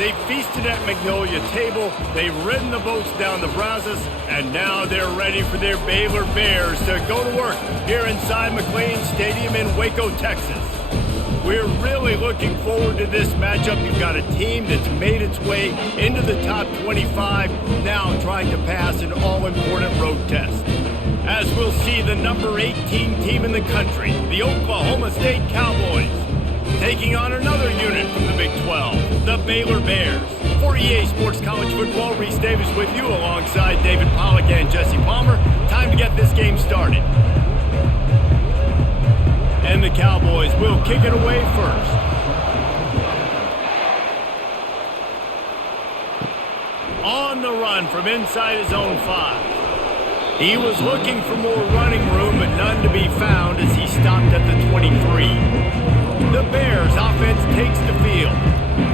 They've feasted at Magnolia Table, they've ridden the boats down the Brazos, and now they're ready for their Baylor Bears to go to work here inside McLean Stadium in Waco, Texas. We're really looking forward to this matchup. You've got a team that's made its way into the top 25, now trying to pass an all-important road test. As we'll see the number 18 team in the country, the Oklahoma State Cowboys, taking on another unit from the Big 12, the Baylor Bears. For EA Sports College Football, Reese Davis with you alongside David Pollack and Jesse Palmer. Time to get this game started. And the Cowboys will kick it away first. On the run from inside his own 5. He was looking for more running room, but none to be found as he stopped at the 23. The Bears offense takes the field.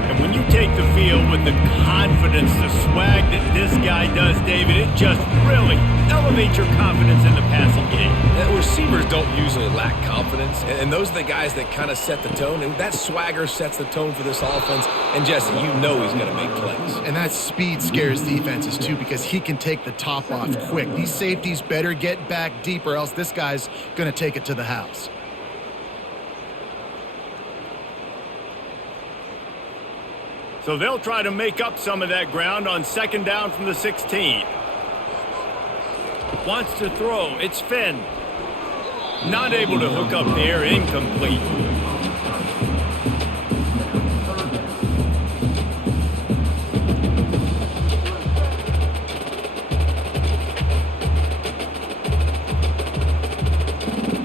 And when you take the field with the confidence, the swag that this guy does, David, it just really elevates your confidence in the passing game. Receivers don't usually lack confidence, and those are the guys that kind of set the tone, and that swagger sets the tone for this offense, and Jesse, you know he's going to make plays. And that speed scares defenses, too, because he can take the top off quick. These safeties better get back deep, or else this guy's going to take it to the house. So they'll try to make up some of that ground on second down from the 16. Wants to throw. It's Finn. Not able to hook up there. Incomplete.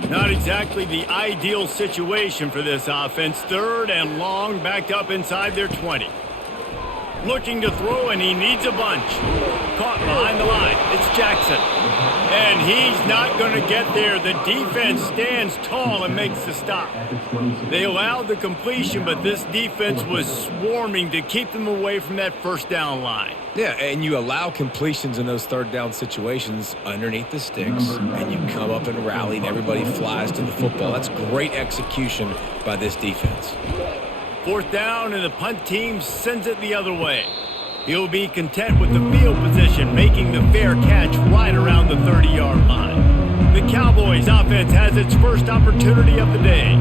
Not exactly the ideal situation for this offense. Third and long, backed up inside their 20. Looking to throw, and he needs a bunch. Caught behind the line. It's Jackson. And he's not going to get there. The defense stands tall and makes the stop. They allowed the completion, but this defense was swarming to keep them away from that first down line. Yeah, and you allow completions in those third down situations underneath the sticks, and you come up and rally, and everybody flies to the football. That's great execution by this defense. Fourth down, and the punt team sends it the other way. He'll be content with the field position, making the fair catch right around the 30-yard line. The Cowboys offense has its first opportunity of the day.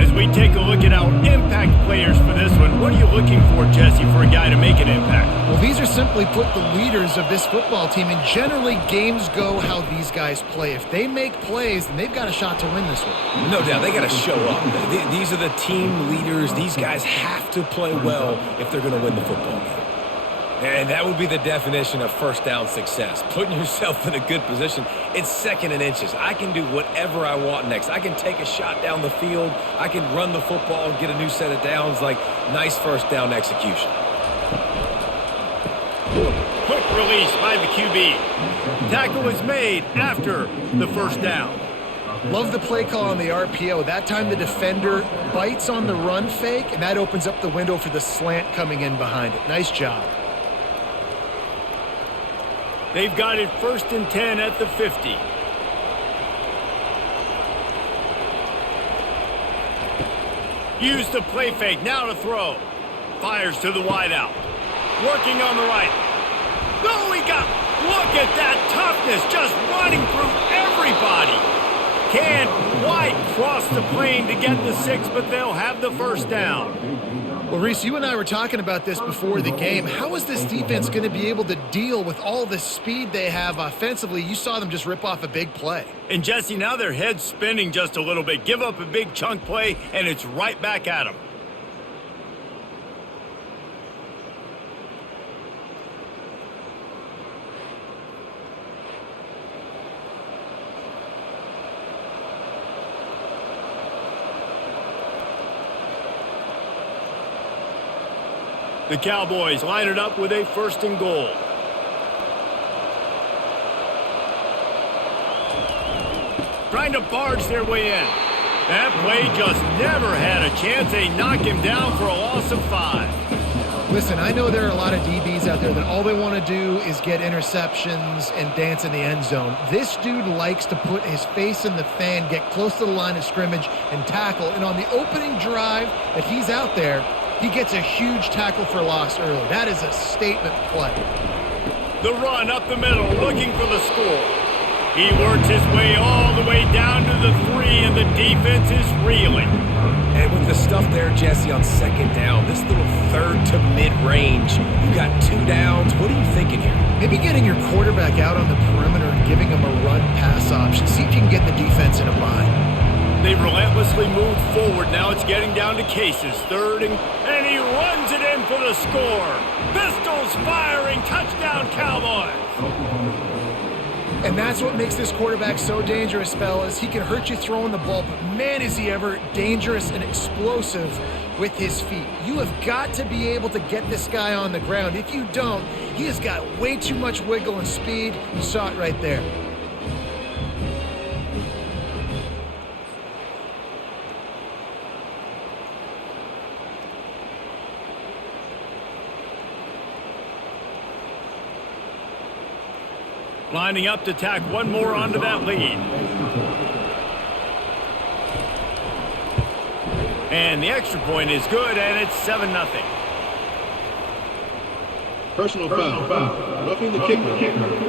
As we take a look at our impact players for this one, what are you looking for, Jesse, for a guy to make an impact? Well, these are simply put the leaders of this football team, and generally games go how these guys play. If they make plays, then they've got a shot to win this one. No doubt, they got to show up. These are the team leaders. These guys have to play well if they're going to win the football game. And that would be the definition of first down success. Putting yourself in a good position. It's second and inches. I can do whatever I want next. I can take a shot down the field. I can run the football and get a new set of downs. Like, nice first down execution. Quick release by the QB. Tackle is made after the first down. Love the play call on the RPO. That time the defender bites on the run fake, and that opens up the window for the slant coming in behind it. Nice job. They've got it first and 10 at the 50. Use the play fake, now to throw. Fires to the wideout. Working on the right. Oh, he got, look at that toughness, just running through everybody. Can't quite cross the plane to get the 6, but they'll have the first down. Well, Reese, you and I were talking about this before the game. How is this defense going to be able to deal with all the speed they have offensively? You saw them just rip off a big play. And, Jesse, now their head's spinning just a little bit. Give up a big chunk play, and it's right back at them. The Cowboys line it up with a first and goal. Trying to barge their way in. That play just never had a chance. They knock him down for a loss of 5. Listen, I know there are a lot of DBs out there that all they want to do is get interceptions and dance in the end zone. This dude likes to put his face in the fan, get close to the line of scrimmage, and tackle. And on the opening drive that he's out there, He gets a huge tackle for loss early. That is a statement play. The run up the middle, looking for the score. He works his way all the way down to the 3, and the defense is reeling. And with the stuff there, Jesse, on second down, this little third to mid-range, you got 2 downs. What are you thinking here? Maybe getting your quarterback out on the perimeter and giving him a run-pass option. See if you can get the defense in a bind. They've relentlessly moved forward. Now it's getting down to Case's third, and he runs it in for the score. Pistols firing, touchdown Cowboys. And that's what makes this quarterback so dangerous, fellas. He can hurt you throwing the ball, but man, is he ever dangerous and explosive with his feet. You have got to be able to get this guy on the ground. If you don't, he has got way too much wiggle and speed. You saw it right there. Lining up to tack one more onto that lead. And the extra point is good, and it's 7-0. Personal foul. Roughing the kicker.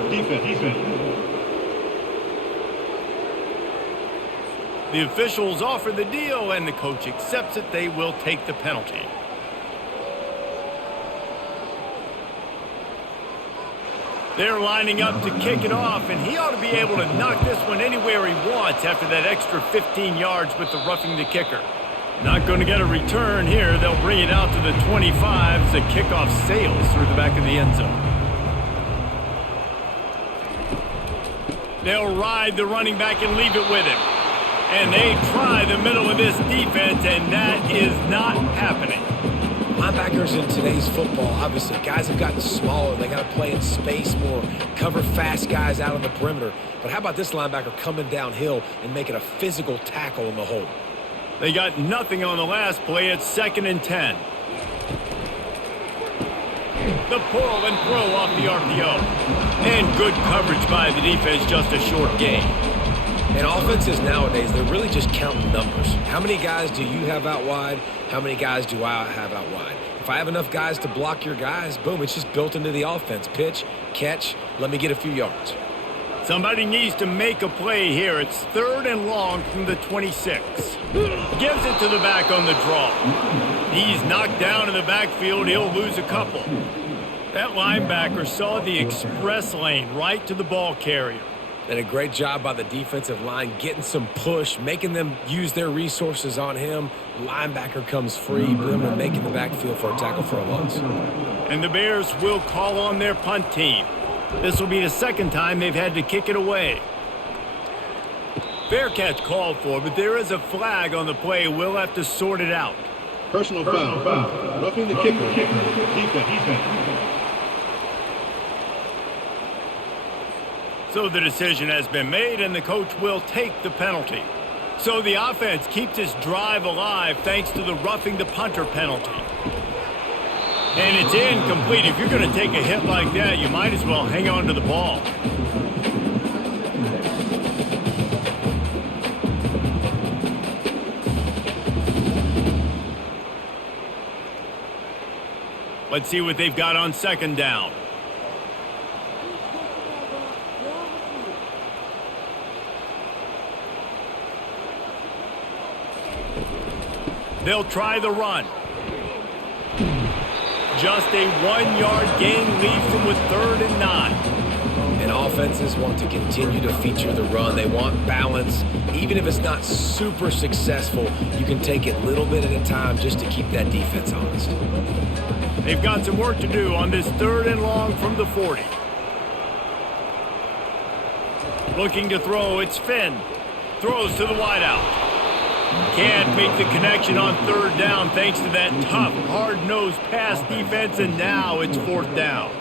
Defense. The officials offer the deal, and the coach accepts it. They will take the penalty. They're lining up to kick it off, and he ought to be able to knock this one anywhere he wants after that extra 15 yards with the roughing the kicker. Not going to get a return here. They'll bring it out to the 25 as the kickoff sails through the back of the end zone. They'll ride the running back and leave it with him. And they try the middle of this defense, and that is not happening. Linebackers in today's football, obviously, guys have gotten smaller. They got to play in space more, cover fast guys out on the perimeter. But how about this linebacker coming downhill and making a physical tackle in the hole? They got nothing on the last play. It's 2nd and 10. The pull and throw off the RPO. And good coverage by the defense, just a short gain. And offenses nowadays, they're really just counting numbers. How many guys do you have out wide? How many guys do I have out wide? If I have enough guys to block your guys, boom, it's just built into the offense. Pitch, catch, let me get a few yards. Somebody needs to make a play here. It's 3rd and long from the 26. Gives it to the back on the draw. He's knocked down in the backfield. He'll lose a couple. That linebacker saw the express lane right to the ball carrier. And a great job by the defensive line getting some push, making them use their resources on him. Linebacker comes free, boom, and making the backfield for a tackle for a loss. And the Bears will call on their punt team. This will be the 2nd time they've had to kick it away. Fair catch called for, but there is a flag on the play. We'll have to sort it out. Personal foul. Roughing the kicker. Defense. So the decision has been made, and the coach will take the penalty. So the offense keeps this drive alive thanks to the roughing the punter penalty. And it's incomplete. If you're going to take a hit like that, you might as well hang on to the ball. Let's see what they've got on 2nd down. They'll try the run. Just a 1-yard gain leaves them with 3rd and 9. And offenses want to continue to feature the run. They want balance. Even if it's not super successful, you can take it little bit at a time just to keep that defense honest. They've got some work to do on this 3rd and long from the 40. Looking to throw, it's Finn. Throws to the wideout. Can't make the connection on 3rd down thanks to that tough, hard-nosed pass defense, and now it's 4th down.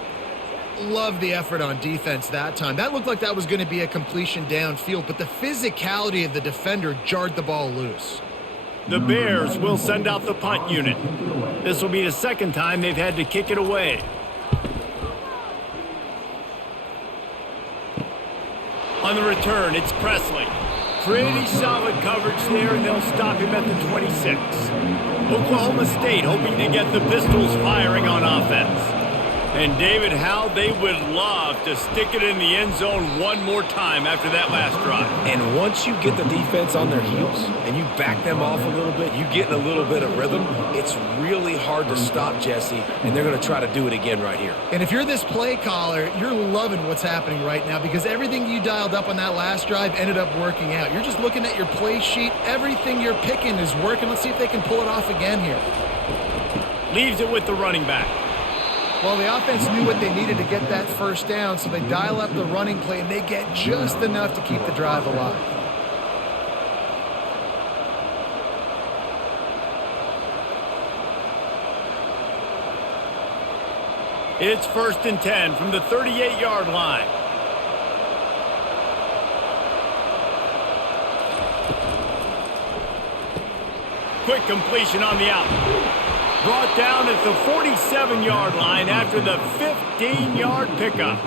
Love the effort on defense that time. That looked like that was going to be a completion downfield, but the physicality of the defender jarred the ball loose. The Bears will send out the punt unit. This will be the 2nd time they've had to kick it away. On the return, it's Presley. Pretty solid coverage there, and they'll stop him at the 26. Oklahoma State hoping to get the Pistols firing on offense. And David, how they would love to stick it in the end zone one more time after that last drive. And once you get the defense on their heels and you back them off a little bit, you get in a little bit of rhythm, it's really hard to stop, Jesse, and they're going to try to do it again right here. And if you're this play caller, you're loving what's happening right now because everything you dialed up on that last drive ended up working out. You're just looking at your play sheet. Everything you're picking is working. Let's see if they can pull it off again here. Leaves it with the running back. Well, the offense knew what they needed to get that first down, so they dial up the running play, and they get just enough to keep the drive alive. It's 1st and 10 from the 38-yard line. Quick completion on the out. Brought down at the 47-yard line after the 15-yard pickup.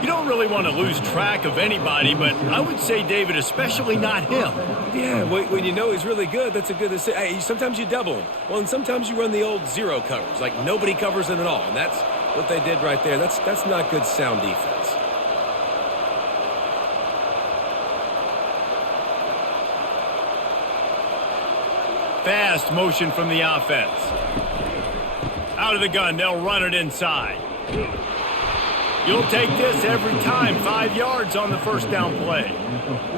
You don't really want to lose track of anybody, but I would say, David, especially not him. Yeah, when you know he's really good, that's a good decision. Hey, sometimes you double him. Well, and sometimes you run the old zero covers, like nobody covers him at all, and that's what they did right there. That's not good sound defense. Fast motion from the offense. Out of the gun, they'll run it inside. You'll take this every time. 5 yards on the first down play.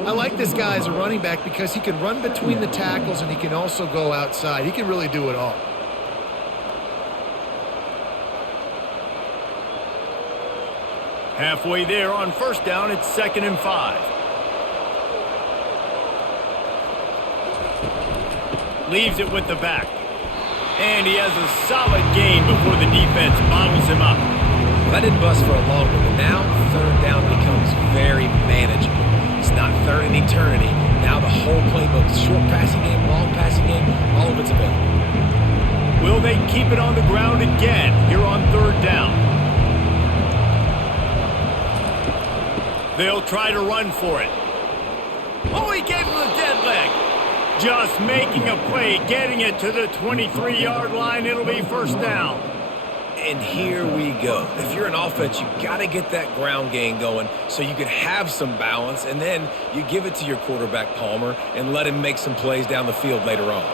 I like this guy as a running back because he can run between the tackles and he can also go outside. He can really do it all. Halfway there on first down, it's 2nd and 5. Leaves it with the back. And he has a solid gain before the defense bottles him up. That didn't bust for a long one, but now 3rd down becomes very manageable. It's not 3rd and eternity. Now the whole playbook, short passing game, long passing game, all of it's available. Will they keep it on the ground again here on 3rd down? They'll try to run for it. Oh, he gave him a dead leg. Just making a play, getting it to the 23-yard line. It'll be 1st down. And here we go. If you're an offense, you got to get that ground game going so you can have some balance, and then you give it to your quarterback, Palmer, and let him make some plays down the field later on.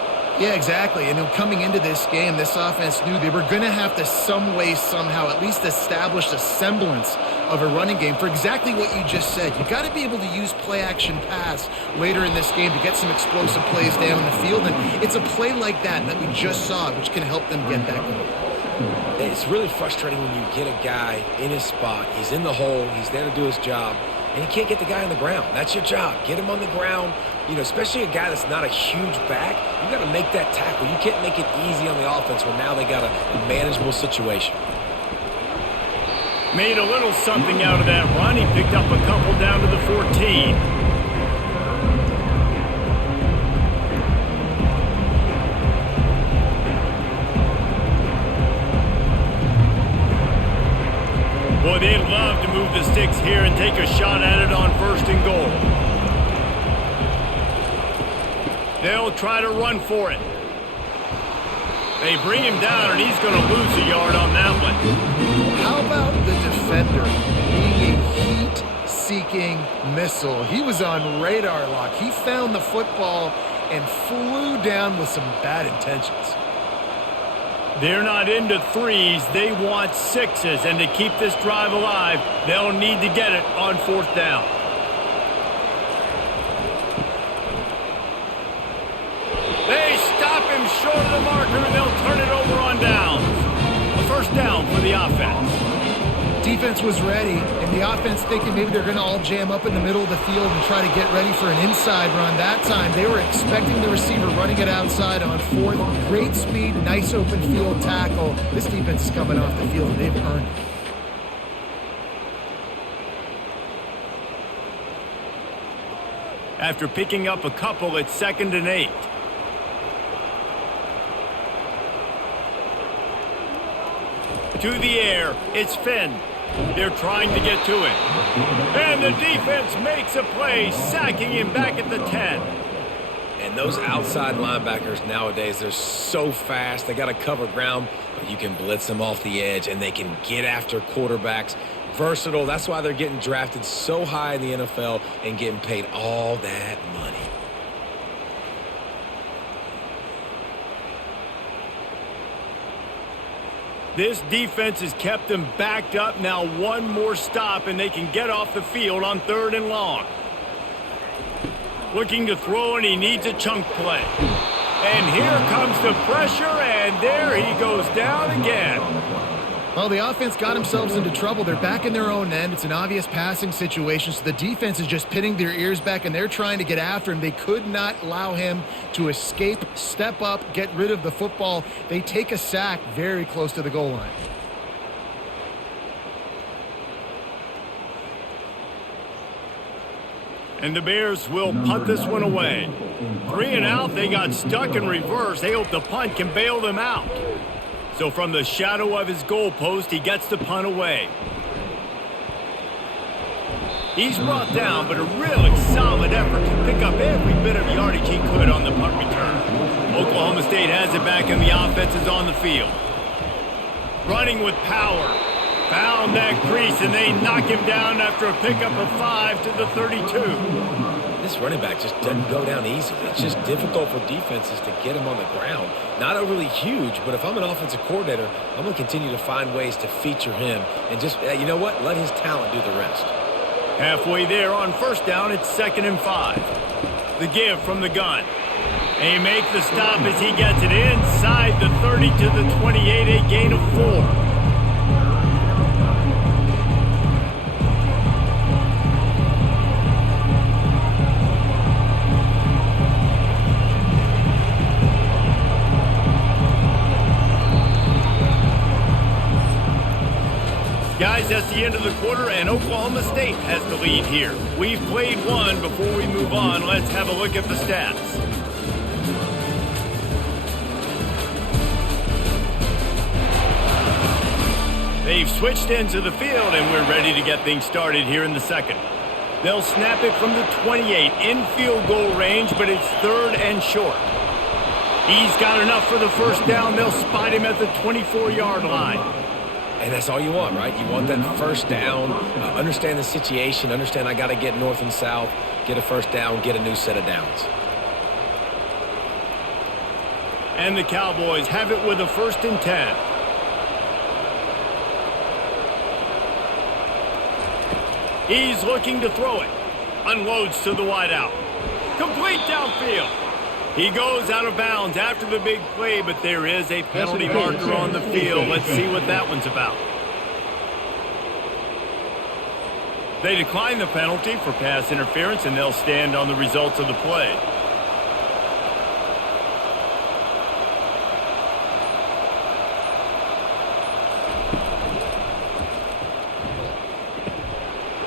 Yeah, exactly. And coming into this game, this offense knew they were going to have to some way, somehow, at least establish a semblance of a running game for exactly what you just said. You got to be able to use play-action pass later in this game to get some explosive plays down the field. And it's a play like that we just saw, which can help them get that going. It's really frustrating when you get a guy in his spot. He's in the hole. He's there to do his job. And you can't get the guy on the ground. That's your job. Get him on the ground. You know, especially a guy that's not a huge back. You got to make that tackle. You can't make it easy on the offense where now they got a manageable situation. Made a little something out of that run. He picked up a couple down to the 14. Boy, they'd love to move the sticks here and take a shot at it on 1st and goal. They'll try to run for it. They bring him down, and he's going to lose a yard on that one. How about the defender being a heat-seeking missile? He was on radar lock. He found the football and flew down with some bad intentions. They're not into 3s. They want 6s. And to keep this drive alive, they'll need to get it on 4th down. They stop him short of the marker, and they'll turn it over on downs. A 1st down for the offense. Defense was ready, and the offense thinking maybe they're going to all jam up in the middle of the field and try to get ready for an inside run. That time, they were expecting the receiver running it outside on 4th. Great speed, nice open field tackle. This defense is coming off the field, and they've earned it. After picking up a couple, it's 2nd and 8. To the air, it's Finn. They're trying to get to it. And the defense makes a play, sacking him back at the 10. And those outside linebackers nowadays, they're so fast. They got to cover ground, but you can blitz them off the edge, and they can get after quarterbacks. Versatile. That's why they're getting drafted so high in the NFL and getting paid all that money. This defense has kept them backed up. Now one more stop, and they can get off the field on 3rd and long. Looking to throw, and he needs a chunk play. And here comes the pressure, and there he goes down again. Well, the offense got themselves into trouble. They're back in their own end. It's an obvious passing situation, so the defense is just pinning their ears back, and they're trying to get after him. They could not allow him to escape, step up, get rid of the football. They take a sack very close to the goal line. And the Bears will punt this one away. 3 and out, they got stuck in reverse. They hope the punt can bail them out. So from the shadow of his goalpost, he gets the punt away. He's brought down, but a really solid effort to pick up every bit of yardage he could on the punt return. Oklahoma State has it back, and the offense is on the field. Running with power. Found that crease, and they knock him down after a pickup of 5 to the 32. This running back just doesn't go down easily. It's just difficult for defenses to get him on the ground. Not overly huge, but if I'm an offensive coordinator, I'm going to continue to find ways to feature him and just, you know what, let his talent do the rest. Halfway there on 1st down, it's 2nd and 5. The give from the gun. And he makes the stop as he gets it inside the 30 to the 28, a gain of 4. Guys, that's the end of the quarter, and Oklahoma State has the lead here. We've played one. Before we move on, let's have a look at the stats. They've switched into the field, and we're ready to get things started here in the second. They'll snap it from the 28 in field goal range, but it's 3rd and short. He's got enough for the 1st down. They'll spot him at the 24-yard line. And that's all you want, right? You want that 1st down, understand the situation, understand I got to get north and south, get a 1st down, get a new set of downs. And the Cowboys have it with a 1st and 10. He's looking to throw it. Unloads to the wideout. Complete downfield. He goes out of bounds after the big play, but there is a penalty marker on the field. Let's see what that one's about. They decline the penalty for pass interference, and they'll stand on the results of the play.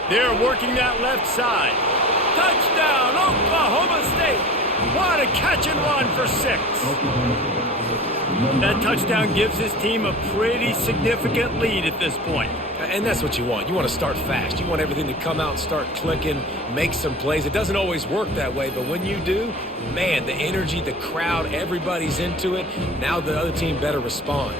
They're working that left side. Touchdown, Oklahoma State. What a catch and run for 6. That touchdown gives his team a pretty significant lead at this point. And that's what you want. You want to start fast. You want everything to come out and start clicking, make some plays. It doesn't always work that way, but when you do, man, the energy, the crowd, everybody's into it. Now the other team better respond.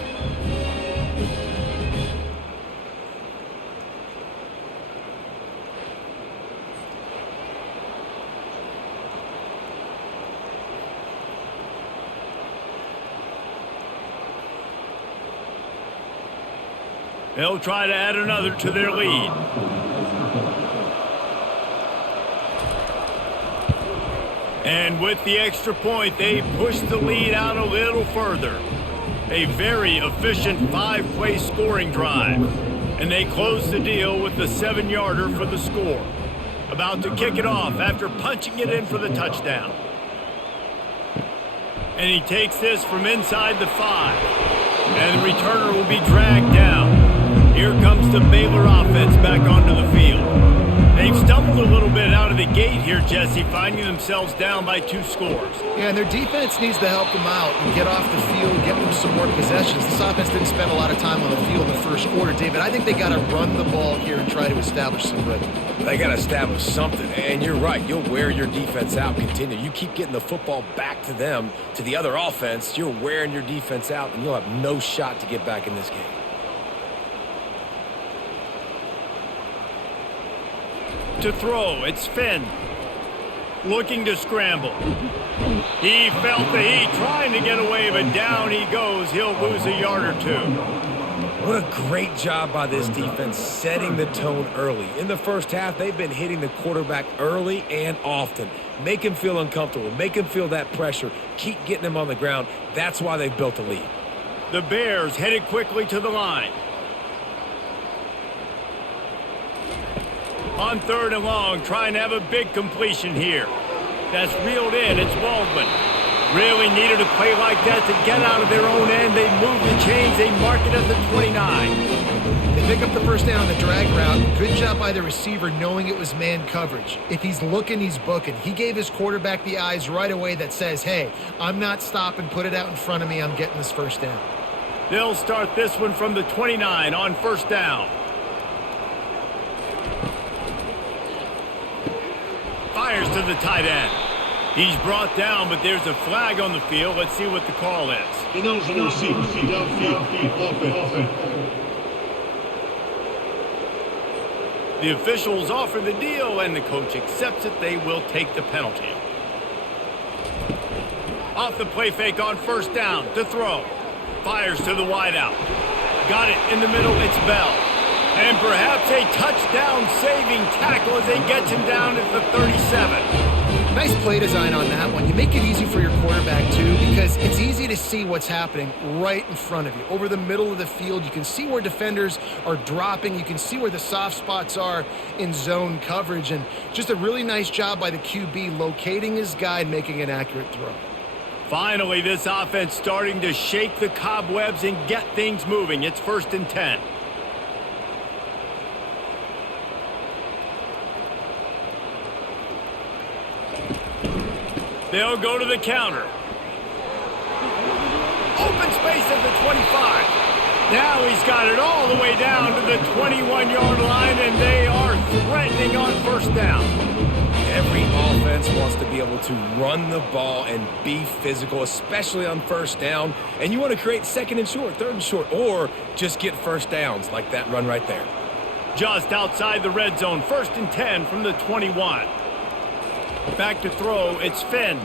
They'll try to add another to their lead. And with the extra point, they push the lead out a little further. A very efficient 5-play scoring drive. And they close the deal with the 7-yarder for the score. About to kick it off after punching it in for the touchdown. And he takes this from inside the 5. And the returner will be dragged down. Here comes the Baylor offense back onto the field. They've stumbled a little bit out of the gate here, Jesse, finding themselves down by 2 scores. Yeah, and their defense needs to help them out and get off the field, get them some more possessions. This offense didn't spend a lot of time on the field in the first quarter, David. I think they got to run the ball here and try to establish some rhythm. They got to establish something, and you're right. You'll wear your defense out, continue. You keep getting the football back to them, to the other offense, you're wearing your defense out, and you'll have no shot to get back in this game. To throw, it's Finn. Looking to scramble. He felt the heat, trying to get away, but down he goes. He'll lose a yard or 2. What a great job by this defense setting the tone early. In the first half, they've been hitting the quarterback early and often. Make him feel uncomfortable. Make him feel that pressure. Keep getting him on the ground. That's why they've built a lead. The Bears headed quickly to the line. On 3rd and long, trying to have a big completion here. That's reeled in. It's Waldman. Really needed a play like that to get out of their own end. They move the chains. They mark it at the 29. They pick up the first down on the drag route. Good job by the receiver knowing it was man coverage. If he's looking, he's booking. He gave his quarterback the eyes right away that says, hey, I'm not stopping. Put it out in front of me. I'm getting this first down. They'll start this one from the 29 on 1st down. Fires to the tight end. He's brought down, but there's a flag on the field. Let's see what the call is. Ineligible receipt. Downfield. Offense. The officials offer the deal, and the coach accepts it. They will take the penalty. Off the play fake on 1st down. To throw. Fires to the wideout. Got it in the middle. It's Bell. And perhaps a touchdown-saving tackle as they get him down at the 37. Nice play design on that one. You make it easy for your quarterback, too, because it's easy to see what's happening right in front of you. Over the middle of the field, you can see where defenders are dropping. You can see where the soft spots are in zone coverage. And just a really nice job by the QB locating his guy and making an accurate throw. Finally, this offense starting to shake the cobwebs and get things moving. It's 1st and 10. They'll go to the counter. Open space at the 25. Now he's got it all the way down to the 21-yard line, and they are threatening on 1st down. Every offense wants to be able to run the ball and be physical, especially on 1st down. And you want to create 2nd and short, 3rd and short, or just get 1st downs like that run right there. Just outside the red zone, 1st and 10 from the 21. Back to throw, it's Finn.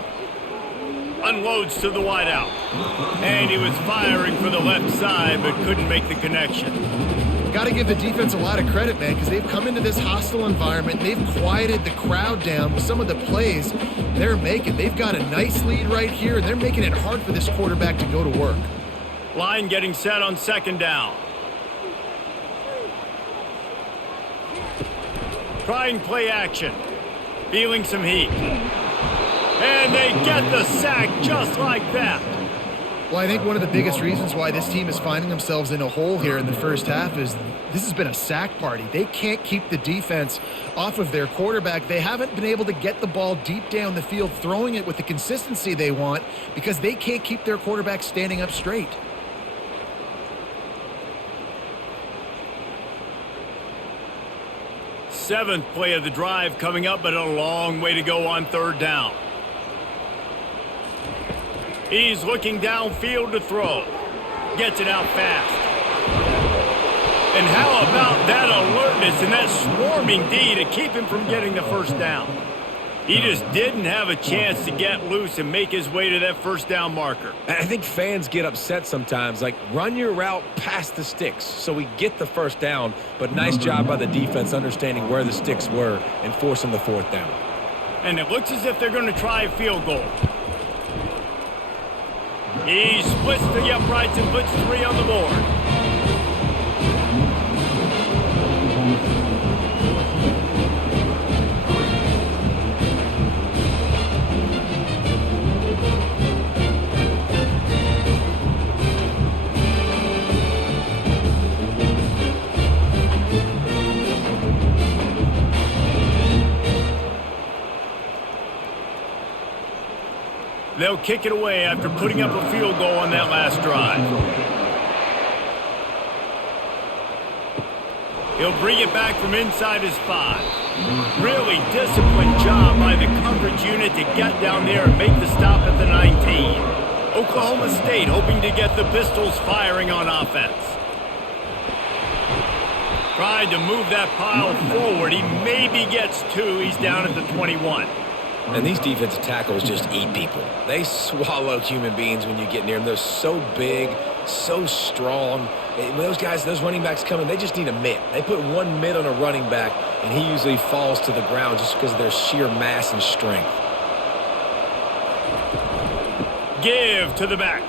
Unloads to the wideout. And he was firing for the left side, but couldn't make the connection. Got to give the defense a lot of credit, man, because they've come into this hostile environment. They've quieted the crowd down with some of the plays they're making. They've got a nice lead right here, and they're making it hard for this quarterback to go to work. Line getting set on 2nd down. Trying play action. Feeling some heat. And they get the sack just like that. Well, I think one of the biggest reasons why this team is finding themselves in a hole here in the first half is this has been a sack party. They can't keep the defense off of their quarterback. They haven't been able to get the ball deep down the field, throwing it with the consistency they want because they can't keep their quarterback standing up straight. Seventh play of the drive coming up, but a long way to go on 3rd down. He's looking downfield to throw. Gets it out fast. And how about that alertness and that swarming D to keep him from getting the 1st down? He just didn't have a chance to get loose and make his way to that 1st down marker. I think fans get upset sometimes, like run your route past the sticks so we get the 1st down, but nice job by the defense understanding where the sticks were and forcing the 4th down. And it looks as if they're going to try a field goal. He splits the uprights and puts 3 on the board. They'll kick it away after putting up a field goal on that last drive. He'll bring it back from inside his 5. Really disciplined job by the coverage unit to get down there and make the stop at the 19. Oklahoma State hoping to get the Pistols firing on offense. Tried to move that pile forward. He maybe gets 2. He's down at the 21. And these defensive tackles just eat people. They swallow human beings when you get near them. They're so big, so strong. When those guys, those running backs come in, they just need a mitt. They put one mitt on a running back, and he usually falls to the ground just because of their sheer mass and strength. Give to the back.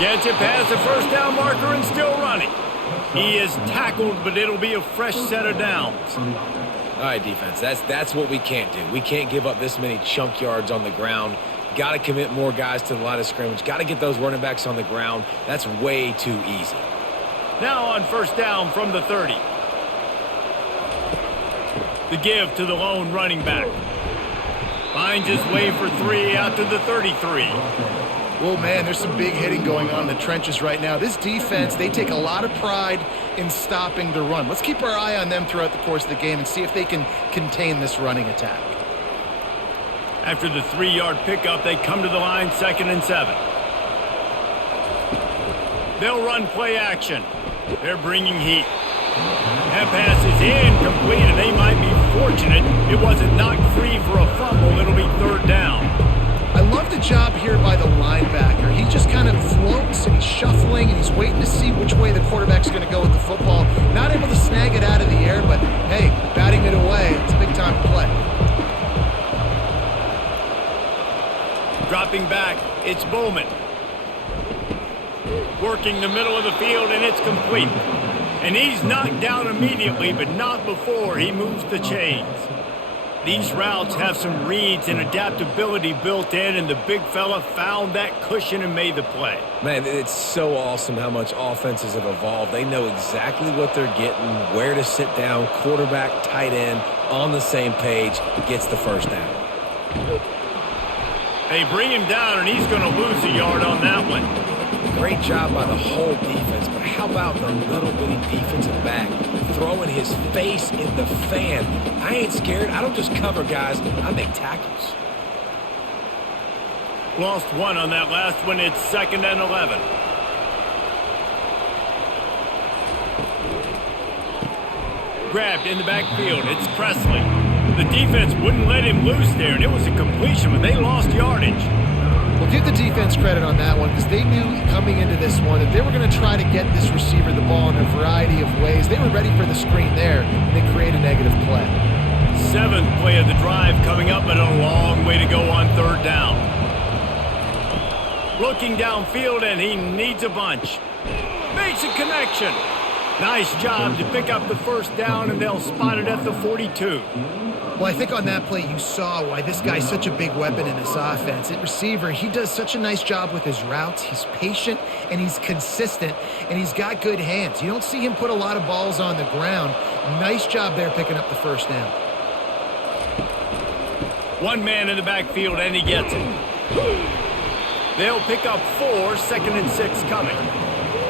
Gets it past the first down marker and still running. He is tackled, but it'll be a fresh set of downs. All right, defense, that's what we can't do. We can't give up this many chunk yards on the ground. Got to commit more guys to the line of scrimmage. Got to get those running backs on the ground. That's way too easy. Now on first down from the 30. The give to the lone running back. Finds his way for 3 out to the 33. Well, man, there's some big hitting going on in the trenches right now. This defense, they take a lot of pride in stopping the run. Let's keep our eye on them throughout the course of the game and see if they can contain this running attack. After the 3-yard pickup, they come to the line 2nd and 7. They'll run play action. They're bringing heat. That pass is incomplete, and they might be fortunate it wasn't knocked free for a fumble. It'll be 3rd down. I love the job here by the linebacker. He just kind of floats and he's shuffling and he's waiting to see which way the quarterback's going to go with the football. Not able to snag it out of the air, but hey, batting it away, it's a big time play. Dropping back, it's Bowman. Working the middle of the field, and it's complete. And he's knocked down immediately, but not before he moves the chains. These routes have some reads and adaptability built in, and the big fella found that cushion and made the play. Man, it's so awesome how much offenses have evolved. They know exactly what they're getting, where to sit down, quarterback, tight end, on the same page, gets the first down. They bring him down, and he's going to lose a yard on that one. Great job by the whole defense, but how about the little bitty defensive back throwing his face in the fan? I ain't scared. I don't just cover guys. I make tackles. Lost 1 on that last one. It's 2nd and 11. Grabbed in the backfield. It's Presley. The defense wouldn't let him loose there, and it was a completion, but they lost yardage. Well, give the defense credit on that one because they knew coming into this one that they were going to try to get this receiver the ball in a variety of ways. They were ready for the screen there, and they create a negative play. 7th play of the drive coming up, but a long way to go on 3rd down. Looking downfield, and he needs a bunch. Makes a connection. Nice job to pick up the first down, and they'll spot it at the 42. Well, I think on that play you saw why this guy's such a big weapon in this offense. At receiver, he does such a nice job with his routes. He's patient, and he's consistent, and he's got good hands. You don't see him put a lot of balls on the ground. Nice job there picking up the first down. One man in the backfield, and he gets it. They'll pick up 4, 2nd and 6 coming.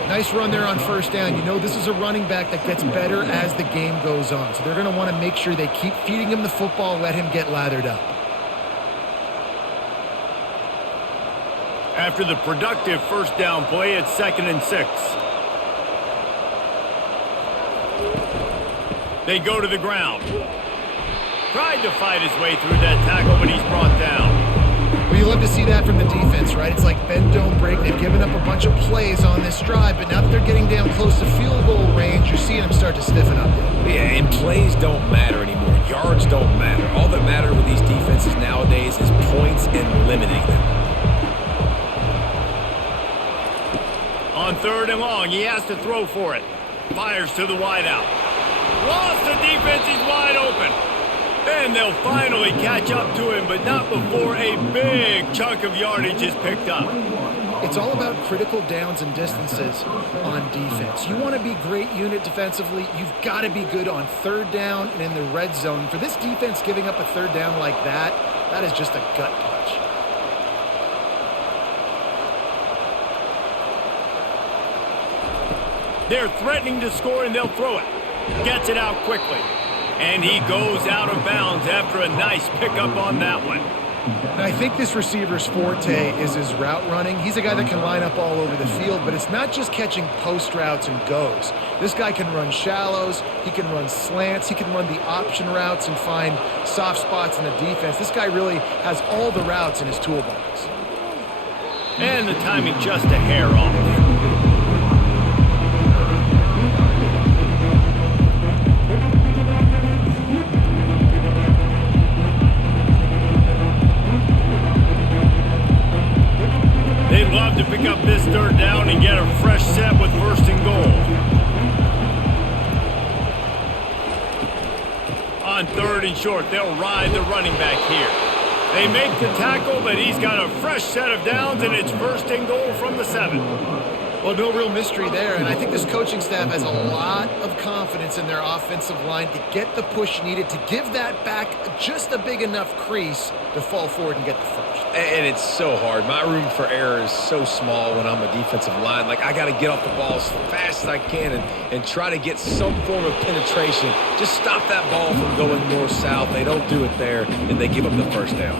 Nice run there on first down. You know this is a running back that gets better as the game goes on. So they're going to want to make sure they keep feeding him the football, let him get lathered up. After the productive first down play, it's 2nd and 6. They go to the ground. Tried to fight his way through that tackle, but he's brought down. Well, you love to see that from the defense, right? It's like bend, don't break. They've given up a bunch of plays on this drive, but now that they're getting down close to field goal range, you're seeing them start to stiffen up. Yeah, and plays don't matter anymore. Yards don't matter. All that matters with these defenses nowadays is points and limiting them. On 3rd and long, he has to throw for it. Fires to the wideout. Lost the defense, he's wide open. Then they'll finally catch up to him, but not before a big chunk of yardage is picked up. It's all about critical downs and distances on defense. You want to be great unit defensively, you've got to be good on 3rd down and in the red zone. For this defense giving up a 3rd down like that, that is just a gut punch. They're threatening to score, and they'll throw it. Gets it out quickly. And he goes out of bounds after a nice pickup on that one. I think this receiver's forte is his route running. He's a guy that can line up all over the field, but it's not just catching post routes and goes. This guy can run shallows, he can run slants, he can run the option routes and find soft spots in the defense. This guy really has all the routes in his toolbox. And the timing just a hair off. They'd love to pick up this third down and get a fresh set with first and goal. On third and short, they'll ride the running back here. They make the tackle, but he's got a fresh set of downs, and it's first and goal from the 7. Well, no real mystery there, and I think this coaching staff has a lot of confidence in their offensive line to get the push needed to give that back just a big enough crease to fall forward and get the first. And it's so hard. My room for error is so small when I'm a defensive line. Like, I got to get off the ball as fast as I can and try to get some form of penetration. Just stop that ball from going north-south. They don't do it there, and they give up the first down.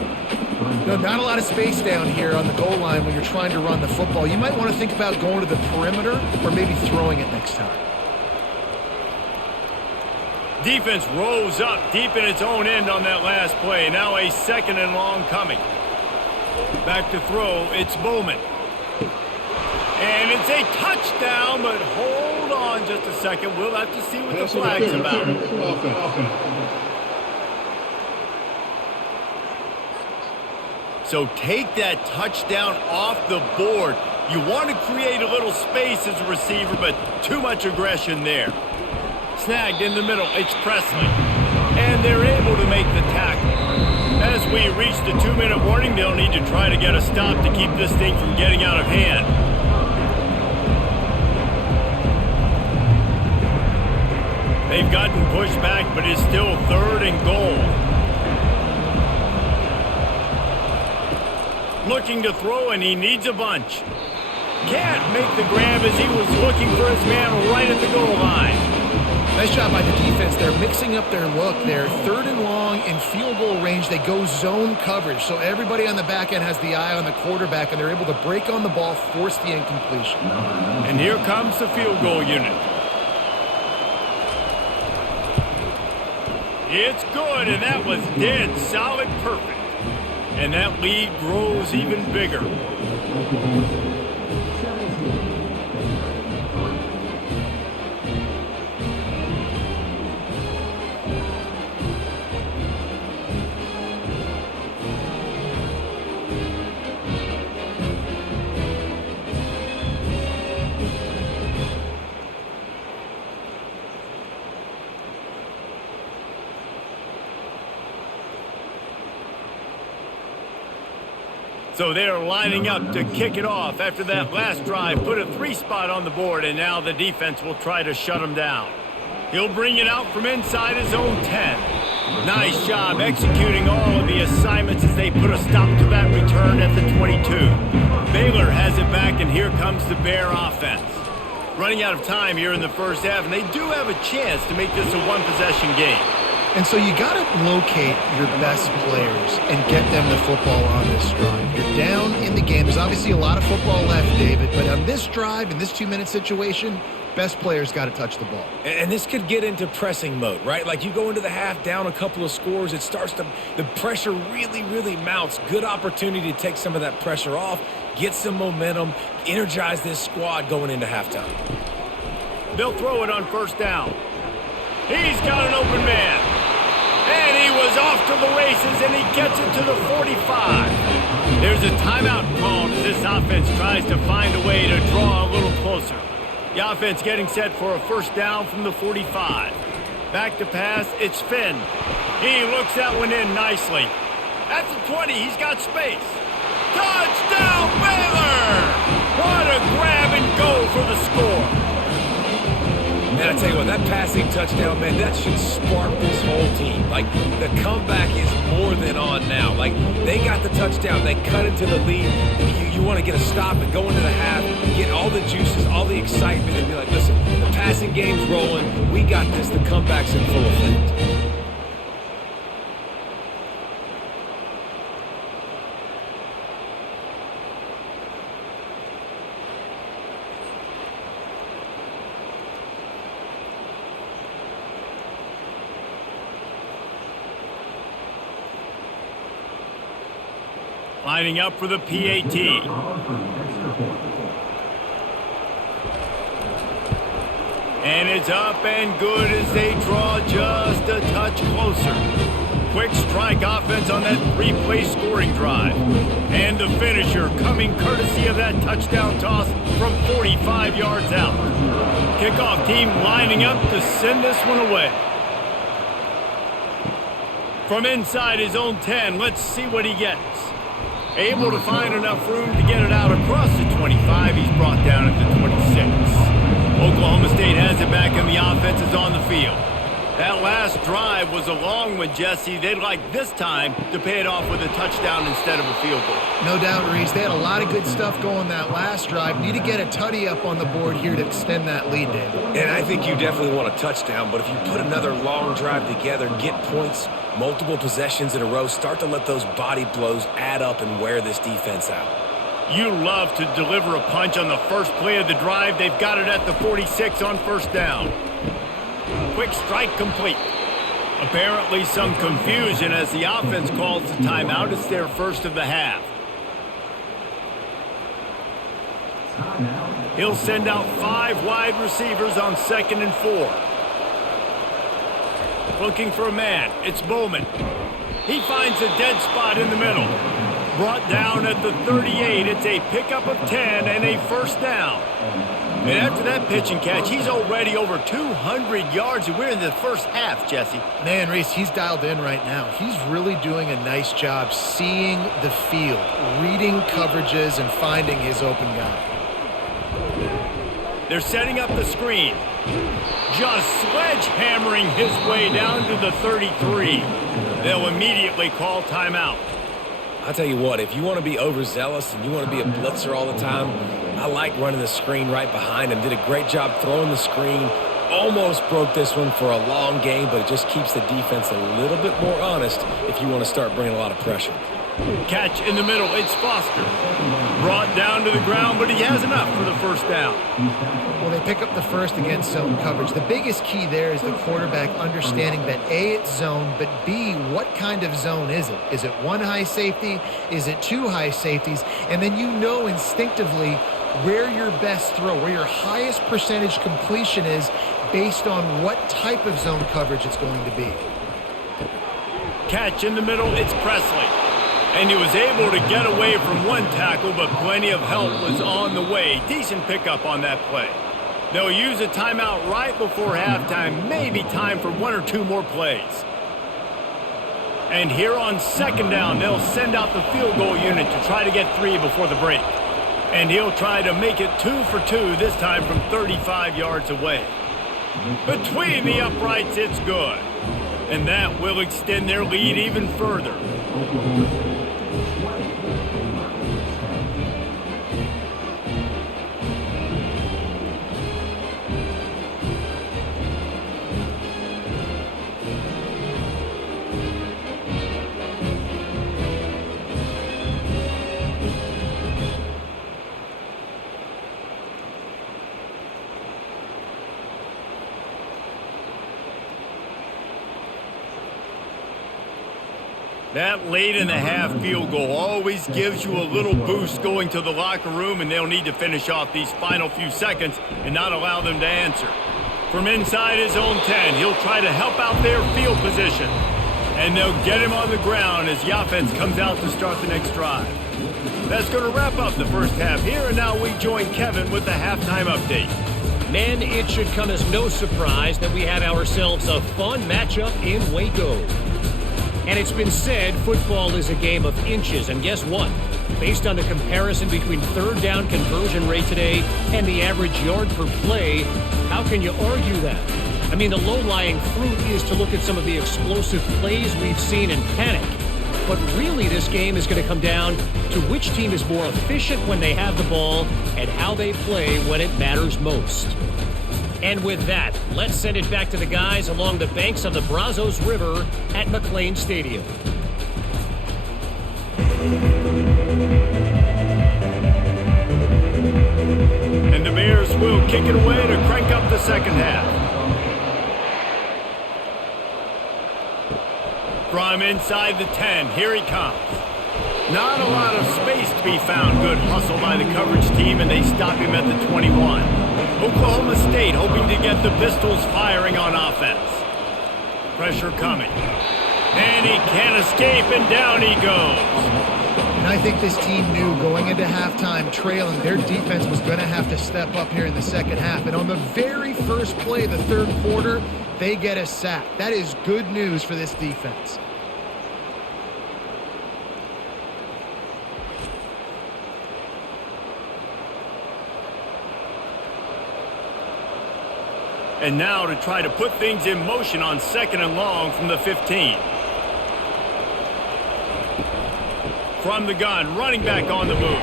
No, not a lot of space down here on the goal line when you're trying to run the football. You might want to think about going to the perimeter or maybe throwing it next time. Defense rose up deep in its own end on that last play. Now a second and long coming. Back to throw, it's Bowman. And it's a touchdown, but hold on just a second. We'll have to see what the flag's about. So take that touchdown off the board. You want to create a little space as a receiver, but too much aggression there. Snagged in the middle, it's Presley. And they're able to make the tackle. As we reach the 2-minute warning, they'll need to try to get a stop to keep this thing from getting out of hand. They've gotten pushed back, but it's still third and goal. Looking to throw, and he needs a bunch. Can't make the grab as he was looking for his man right at the goal line. Nice job by the defense. They're mixing up their look there. Third and long in field goal range. They go zone coverage. So everybody on the back end has the eye on the quarterback, and they're able to break on the ball, force the incompletion. And here comes the field goal unit. It's good, and that was dead solid perfect. And that lead grows even bigger. So they're lining up to kick it off after that last drive. Put a 3-spot on the board, and now the defense will try to shut him down. He'll bring it out from inside his own 10. Nice job executing all of the assignments as they put a stop to that return at the 22. Baylor has it back, and here comes the Bear offense. Running out of time here in the first half, and they do have a chance to make this a one-possession game. And so you got to locate your best players and get them the football on this drive. You're down in the game. There's obviously a lot of football left, David, but on this drive, in this 2-minute situation, best players got to touch the ball. And this could get into pressing mode, right? Like you go into the half down a couple of scores, it starts to, the pressure really mounts. Good opportunity to take some of that pressure off, get some momentum, energize this squad going into halftime. They'll throw it on first down. He's got an open man. And he was off to the races, and he gets it to the 45. There's a timeout called as this offense tries to find a way to draw a little closer. The offense getting set for a first down from the 45. Back to pass, it's Finn. He looks that one in nicely. At the 20, he's got space. Touchdown, Baylor! What a grab and go for the score. And I tell you what, that passing touchdown, man, that should spark this whole team. Like, the comeback is more than on now. Like, they got the touchdown. They cut into the lead. You want to get a stop and go into the half, get all the juices, all the excitement, and be like, listen, the passing game's rolling. We got this. The comeback's in full effect. Lining up for the PAT. And it's up and good as they draw just a touch closer. Quick strike offense on that three-play scoring drive. And the finisher coming courtesy of that touchdown toss from 45 yards out. Kickoff team lining up to send this one away. From inside his own 10, let's see what he gets. Able to find enough room to get it out across the 25. He's brought down at the 26. Oklahoma State has it back and the offense is on the field. That last drive was a long one, Jesse. They'd like this time to pay it off with a touchdown instead of a field goal. No doubt, Reese. They had a lot of good stuff going that last drive. Need to get a tutty up on the board here to extend that lead, David. And I think you definitely want a touchdown, but if you put another long drive together, get points, multiple possessions in a row, start to let those body blows add up and wear this defense out. You love to deliver a punch on the first play of the drive. They've got it at the 46 on first down. Quick strike complete. Apparently some confusion as the offense calls the timeout. It's their first of the half. He'll send out 5 wide receivers on 2nd and 4. Looking for a man. It's Bowman. He finds a dead spot in the middle. Brought down at the 38. It's a pickup of 10 and a first down. And after that pitch and catch, he's already over 200 yards, and we're in the first half, Jesse. Man, Reese, he's dialed in right now. He's really doing a nice job seeing the field, reading coverages, and finding his open guy. They're setting up the screen. Just sledgehammering his way down to the 33. They'll immediately call timeout. I'll tell you what, if you want to be overzealous and you want to be a blitzer all the time, I like running the screen right behind him. Did a great job throwing the screen. Almost broke this one for a long game, but it just keeps the defense a little bit more honest if you want to start bringing a lot of pressure. Catch in the middle. It's Foster. Brought down to the ground, but he has enough for the first down. Well, they pick up the first against zone coverage. The biggest key there is the quarterback understanding that A, it's zone, but B, what kind of zone is it? Is it one high safety? Is it 2 high safeties? And then you know instinctively where your best throw, where your highest percentage completion is based on what type of zone coverage it's going to be. Catch in the middle. It's Presley. And he was able to get away from one tackle, but plenty of help was on the way. Decent pickup on that play. They'll use a timeout right before halftime. Maybe time for 1 or 2 more plays. And here on 2nd down, they'll send out the field goal unit to try to get 3 before the break. And he'll try to make it 2 for 2, this time from 35 yards away. Between the uprights, it's good. And that will extend their lead even further. That late in the half field goal always gives you a little boost going to the locker room, and they'll need to finish off these final few seconds and not allow them to answer. From inside his own 10, he'll try to help out their field position. And they'll get him on the ground as the offense comes out to start the next drive. That's going to wrap up the first half here, and now we join Kevin with the halftime update. Men, it should come as no surprise that we have ourselves a fun matchup in Waco. And it's been said football is a game of inches, and guess what? Based on the comparison between third down conversion rate today and the average yard per play, how can you argue that? I mean, the low-lying fruit is to look at some of the explosive plays we've seen in panic. But really, this game is going to come down to which team is more efficient when they have the ball and how they play when it matters most. And with that, let's send it back to the guys along the banks of the Brazos River at McLean Stadium. And the Bears will kick it away to crank up the second half. From inside the 10, here he comes. Not a lot of space to be found. Good hustle by the coverage team, and they stop him at the 21. Oklahoma State hoping to get the Pistols firing on offense. Pressure coming. And he can't escape, and down he goes. And I think this team knew going into halftime trailing, their defense was going to have to step up here in the second half. And on the very first play of the third quarter, they get a sack. That is good news for this defense. And now to try to put things in motion on second and long from the 15. From the gun, running back on the move.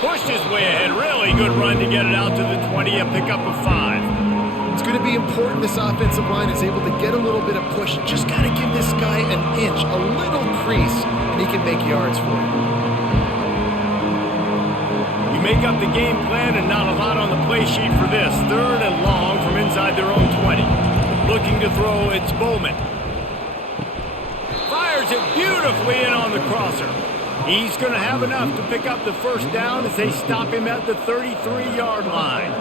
Pushed his way ahead. Really good run to get it out to the 20, a pickup of 5. It's going to be important this offensive line is able to get a little bit of push. Just got to give this guy an inch, a little crease, and he can make yards for you. You make up the game plan and not a lot on the play sheet for this. Third and long from inside their own 20. Looking to throw, it's Bowman. Fires it beautifully in on the crosser. He's going to have enough to pick up the first down as they stop him at the 33-yard line.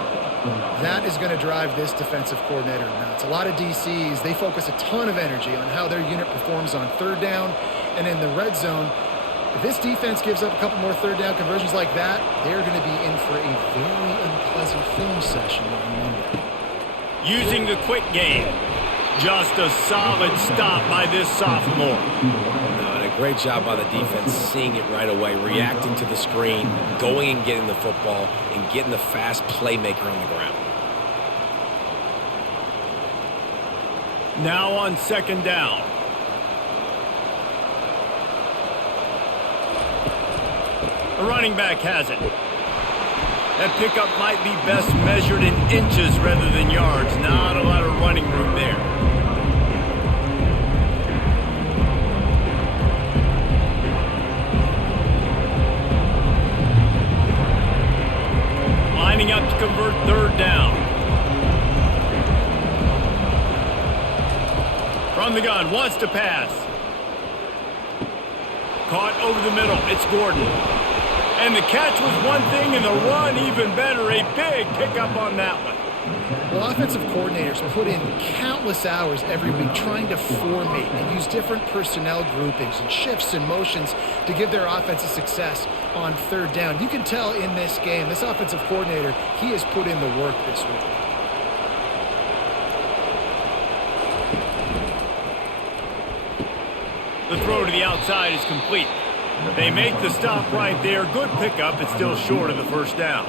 That is going to drive this defensive coordinator nuts. A lot of DCs, they focus a ton of energy on how their unit performs on third down and in the red zone. If this defense gives up a couple more third down conversions like that, they're going to be in for a very unpleasant film session on Monday. Using the quick game. Just a solid stop by this sophomore. And a great job by the defense seeing it right away, reacting to the screen, going and getting the football, and getting the fast playmaker on the ground. Now on second down. The running back has it. That pickup might be best measured in inches rather than yards. Not a lot of running room there. Lining up to convert third down. From the gun, wants to pass. Caught over the middle, it's Gordon. And the catch was one thing, and the run even better. A big pickup on that one. Well, offensive coordinators put in countless hours every week trying to formate and use different personnel groupings and shifts and motions to give their offense a success on third down. You can tell in this game, this offensive coordinator, he has put in the work this week. The throw to the outside is complete. They make the stop right there. Good pickup. It's still short of the first down.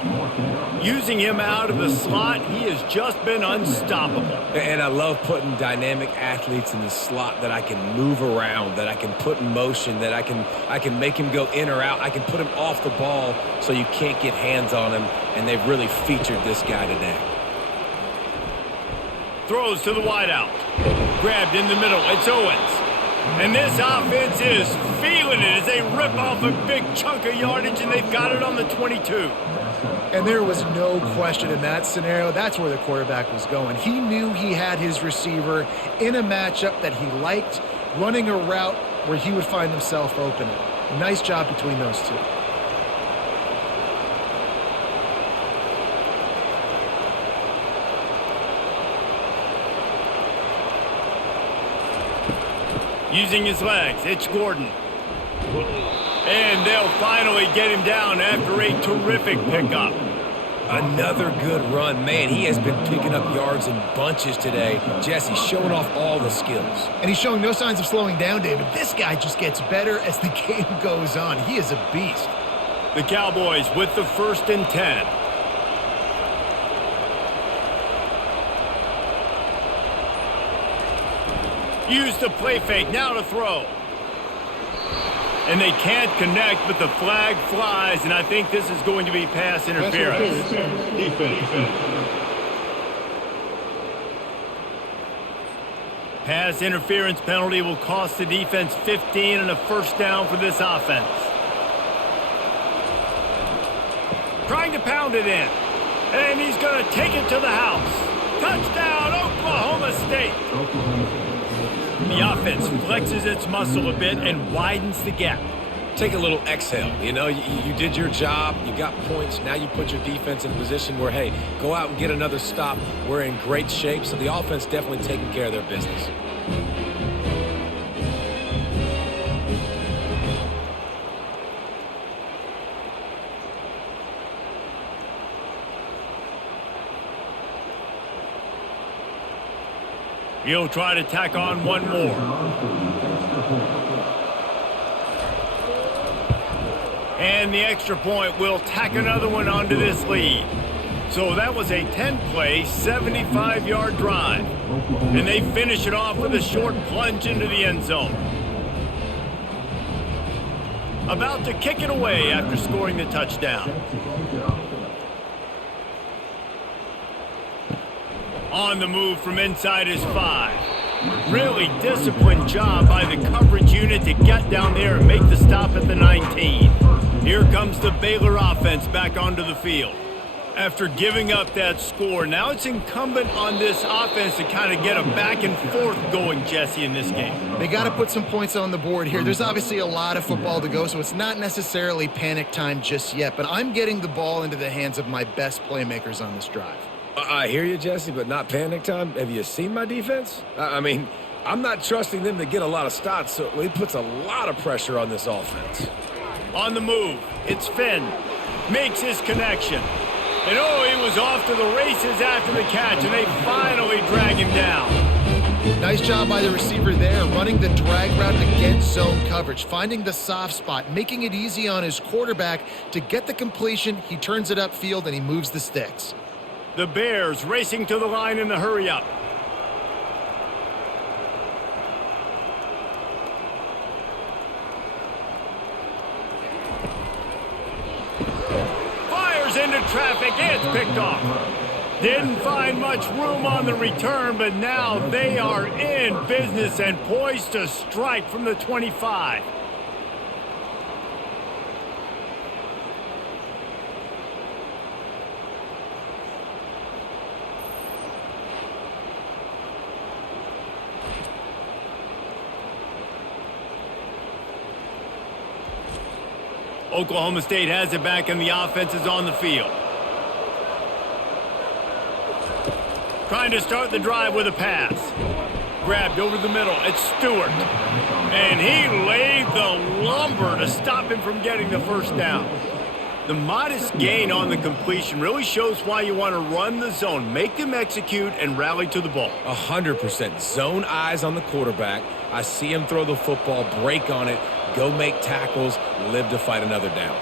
Using him out of the slot, he has just been unstoppable. And I love putting dynamic athletes in the slot that I can move around, that I can put in motion, that I can make him go in or out. I can put him off the ball so you can't get hands on him, and they've really featured this guy today. Throws to the wideout. Grabbed in the middle. It's Owens. And this offense is feeling it as they rip off a big chunk of yardage, and they've got it on the 22. And there was no question in that scenario. That's where the quarterback was going. He knew he had his receiver in a matchup that he liked, running a route where he would find himself open. Nice job between those two. Using his legs, it's Gordon. And they'll finally get him down after a terrific pickup. Another good run. Man, he has been picking up yards in bunches today. Jesse showing off all the skills. And he's showing no signs of slowing down, David. This guy just gets better as the game goes on. He is a beast. The Cowboys with the 1st and 10. Use the play fake, now to throw. And they can't connect, but the flag flies, and I think this is going to be pass interference. Pass interference penalty will cost the defense 15 and a 1st down for this offense. Trying to pound it in. And he's going to take it to the house. Touchdown, Oklahoma State. The offense flexes its muscle a bit and widens the gap. Take a little exhale. You know, you did your job. You got points. Now you put your defense in a position where, hey, go out and get another stop. We're in great shape, so the offense definitely taking care of their business. He'll try to tack on one more. And the extra point will tack another one onto this lead. So that was a 10-play, 75-yard drive. And they finish it off with a short plunge into the end zone. About to kick it away after scoring the touchdown. On the move from inside his 5. Really disciplined job by the coverage unit to get down there and make the stop at the 19. Here comes the Baylor offense back onto the field. After giving up that score, now it's incumbent on this offense to kind of get a back and forth going, Jesse, in this game. They got to put some points on the board here. There's obviously a lot of football to go, so it's not necessarily panic time just yet, but I'm getting the ball into the hands of my best playmakers on this drive. I hear you, Jesse, but not panic time. Have you seen my defense? I mean, I'm not trusting them to get a lot of stops, so it puts a lot of pressure on this offense. On the move, it's Finn. Makes his connection. And oh, he was off to the races after the catch, and they finally drag him down. Nice job by the receiver there, running the drag route against zone coverage, finding the soft spot, making it easy on his quarterback to get the completion. He turns it upfield, and he moves the sticks. The Bears racing to the line in the hurry-up. Fires into traffic. It's picked off. Didn't find much room on the return, but now they are in business and poised to strike from the 25. Oklahoma State has it back, and the offense is on the field. Trying to start the drive with a pass. Grabbed over the middle. It's Stewart. And he laid the lumber to stop him from getting the 1st down. The modest gain on the completion really shows why you want to run the zone. Make them execute and rally to the ball. 100%. Zone eyes on the quarterback. I see him throw the football, break on it, go make tackles, live to fight another down.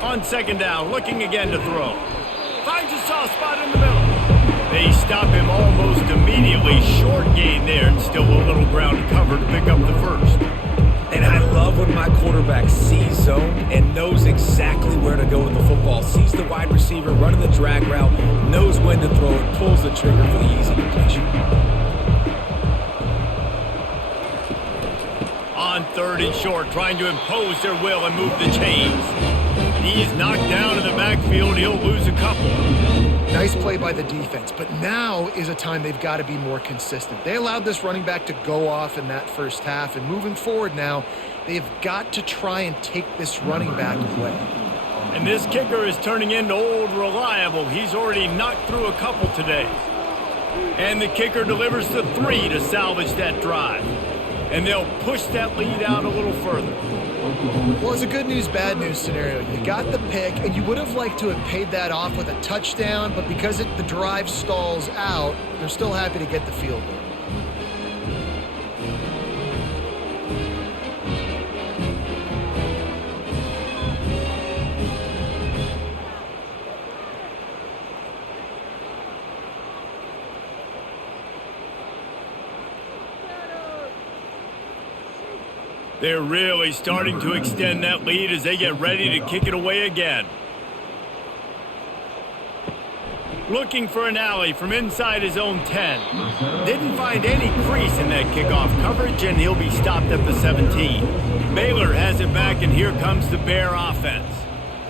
On 2nd down, looking again to throw. Finds a soft spot in the middle. They stop him almost immediately. Short gain there, and still a little ground to cover to pick up the 1st. And I love when my quarterback sees zone and knows exactly where to go with the football. Sees the wide receiver running the drag route, knows when to throw it, pulls the trigger for the easy completion. On 3rd and short, trying to impose their will and move the chains. He's knocked down in the backfield. He'll lose a couple. Nice play by the defense, but now is a time they've got to be more consistent. They allowed this running back to go off in that 1st half, and moving forward now, they've got to try and take this running back away. And this kicker is turning into old reliable. He's already knocked through a couple today. And the kicker delivers the 3 to salvage that drive. And they'll push that lead out a little further. Well, it's a good news, bad news scenario. You got the pick, and you would have liked to have paid that off with a touchdown, but because the drive stalls out, they're still happy to get the field goal. They're really starting to extend that lead as they get ready to kick it away again. Looking for an alley from inside his own 10. Didn't find any crease in that kickoff coverage, and he'll be stopped at the 17. Baylor has it back, and here comes the Bear offense.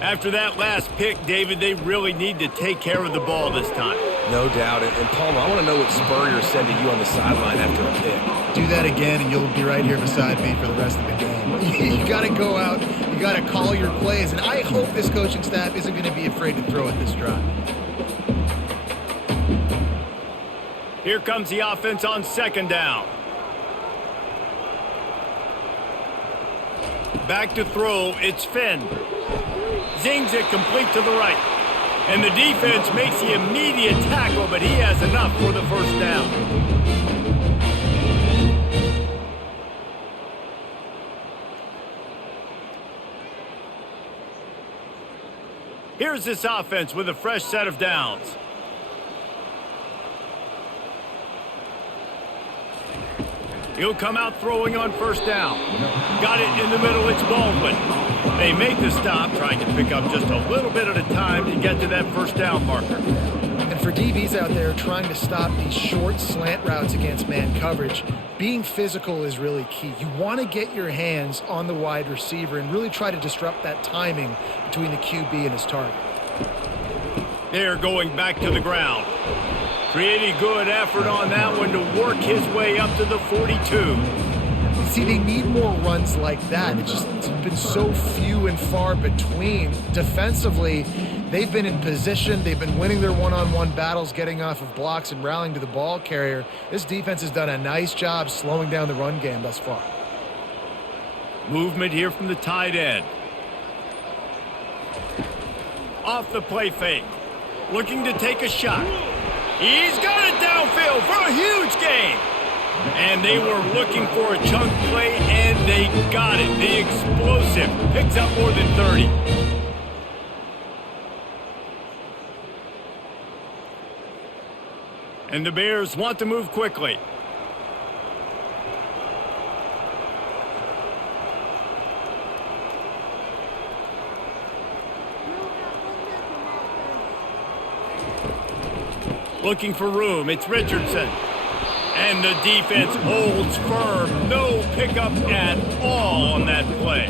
After that last pick, David, they really need to take care of the ball this time. No doubt. And Palmer, I want to know what Spurrier said to you on the sideline after a pick. Do that again, and you'll be right here beside me for the rest of the game. You got to go out. You got to call your plays, and I hope this coaching staff isn't going to be afraid to throw it this drive. Here comes the offense on second down. Back to throw, it's Finn. Zings it complete to the right. And the defense makes the immediate tackle, but he has enough for the first down. Here's this offense with a fresh set of downs. He'll come out throwing on first down. Got it in the middle, it's Baldwin. They make the stop, trying to pick up just a little bit at a time to get to that first down marker. And for DBs out there trying to stop these short slant routes against man coverage, being physical is really key. You want to get your hands on the wide receiver and really try to disrupt that timing between the QB and his target. They're going back to the ground. Pretty good effort on that one to work his way up to the 42. See, they need more runs like that. It's been so few and far between. Defensively, they've been in position. They've been winning their one-on-one battles, getting off of blocks and rallying to the ball carrier. This defense has done a nice job slowing down the run game thus far. Movement here from the tight end. Off the play fake. Looking to take a shot. He's got it downfield for a huge gain. And they were looking for a chunk play, and they got it. The explosive picks up more than 30. And the Bears want to move quickly. Looking for room, it's Richardson. And the defense holds firm. No pickup at all on that play.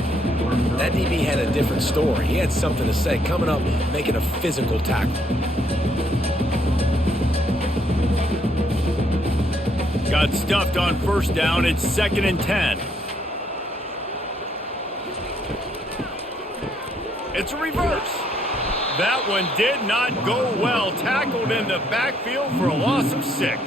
That DB had a different story. He had something to say, coming up, making a physical tackle. Got stuffed on first down. It's 2nd and 10. It's a reverse. That one did not go well. Tackled in the backfield for a loss of 6.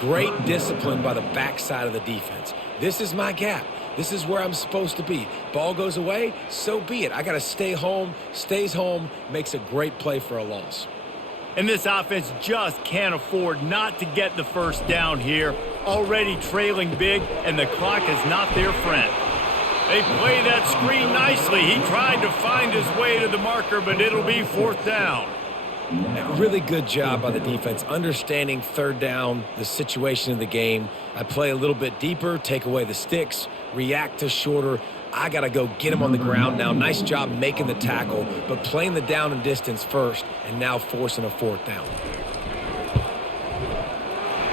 Great discipline by the backside of the defense. This is my gap. This is where I'm supposed to be. Ball goes away, so be it. I got to stay home, stays home, makes a great play for a loss. And this offense just can't afford not to get the first down here. Already trailing big, and the clock is not their friend. They play that screen nicely. He tried to find his way to the marker, but it'll be 4th down. A really good job by the defense, understanding third down, the situation of the game. I play a little bit deeper, take away the sticks, react to shorter. I got to go get him on the ground now. Nice job making the tackle, but playing the down and distance first, and now forcing a 4th down.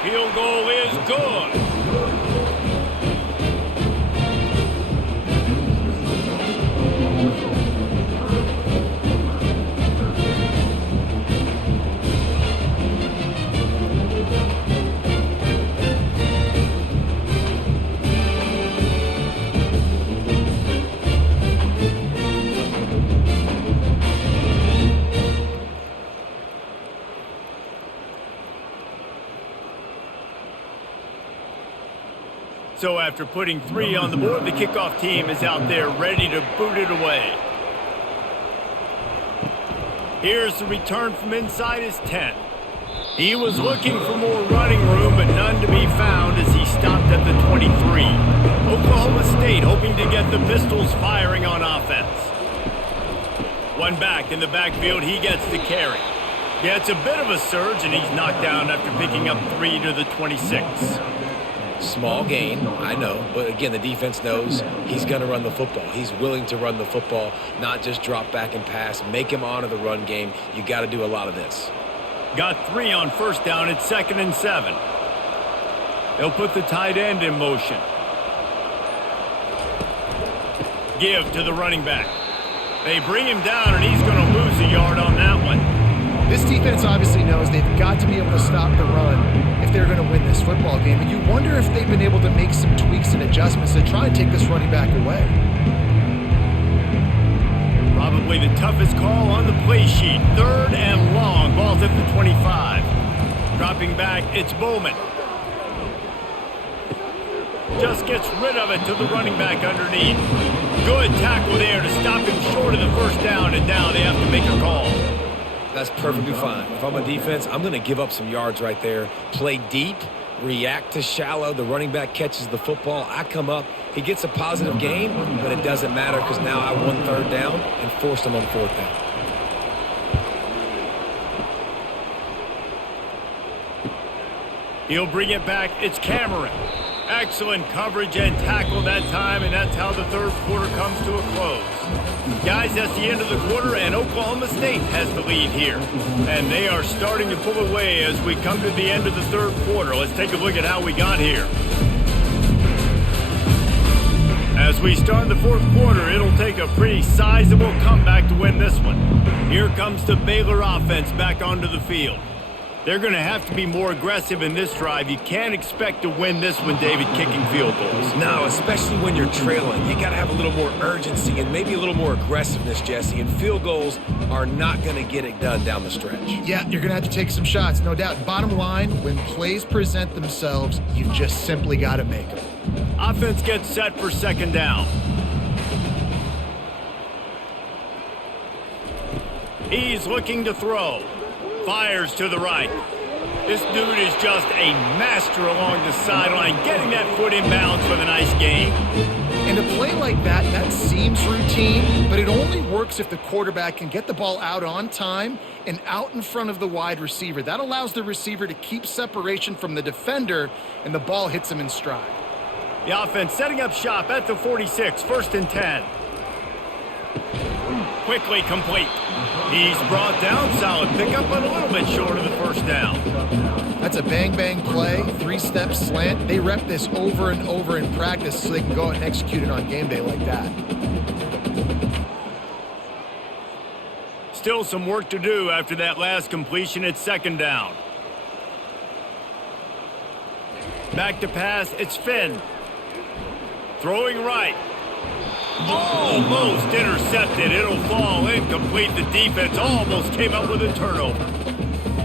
Field goal is good. So after putting 3 on the board, the kickoff team is out there ready to boot it away. Here's the return from inside his 10. He was looking for more running room, but none to be found as he stopped at the 23. Oklahoma State hoping to get the Pistols firing on offense. One back in the backfield, he gets the carry. Gets a bit of a surge, and he's knocked down after picking up 3 to the 26. Small gain, I know. But again, the defense knows he's going to run the football. He's willing to run the football, not just drop back and pass. Make him honor the run game. You got to do a lot of this. Got 3 on first down. It's 2nd and 7. They'll put the tight end in motion. Give to the running back. They bring him down, and he's going to lose a yard on that one. This defense obviously knows they've got to be able to stop the run if they're going to win this football game. And you wonder if they've been able to make some tweaks and adjustments to try and take this running back away. Probably the toughest call on the play sheet. 3rd and long. Ball's at the 25. Dropping back, it's Bowman. Just gets rid of it to the running back underneath. Good tackle there to stop him short of the first down, and now they have to make a call. That's perfectly fine. If I'm a defense, I'm going to give up some yards right there. Play deep, react to shallow. The running back catches the football. I come up. He gets a positive gain, but it doesn't matter because now I won 3rd down and forced him on 4th down. He'll bring it back. It's Cameron. Excellent coverage and tackle that time, and that's how the 3rd quarter comes to a close. Guys, that's the end of the quarter, and Oklahoma State has the lead here. And they are starting to pull away as we come to the end of the 3rd quarter. Let's take a look at how we got here. As we start the 4th quarter, it'll take a pretty sizable comeback to win this one. Here comes the Baylor offense back onto the field. They're going to have to be more aggressive in this drive. You can't expect to win this one, David, kicking field goals. No, especially when you're trailing. You got to have a little more urgency and maybe a little more aggressiveness, Jesse. And field goals are not going to get it done down the stretch. Yeah, you're going to have to take some shots, no doubt. Bottom line, when plays present themselves, you just simply got to make them. Offense gets set for 2nd down. He's looking to throw. Fires to the right. This dude is just a master along the sideline, getting that foot in bounds with a nice gain. And a play like that, that seems routine, but it only works if the quarterback can get the ball out on time and out in front of the wide receiver. That allows the receiver to keep separation from the defender, and the ball hits him in stride. The offense setting up shop at the 46, 1st and 10. Quickly complete. He's brought down. Solid pickup, but a little bit short of the first down. That's a bang-bang play, 3-step slant. They rep this over and over in practice so they can go out and execute it on game day like that. Still some work to do after that last completion. It's 2nd down. Back to pass. It's Finn. Throwing right. Almost intercepted. It'll fall incomplete. The defense almost came up with a turnover.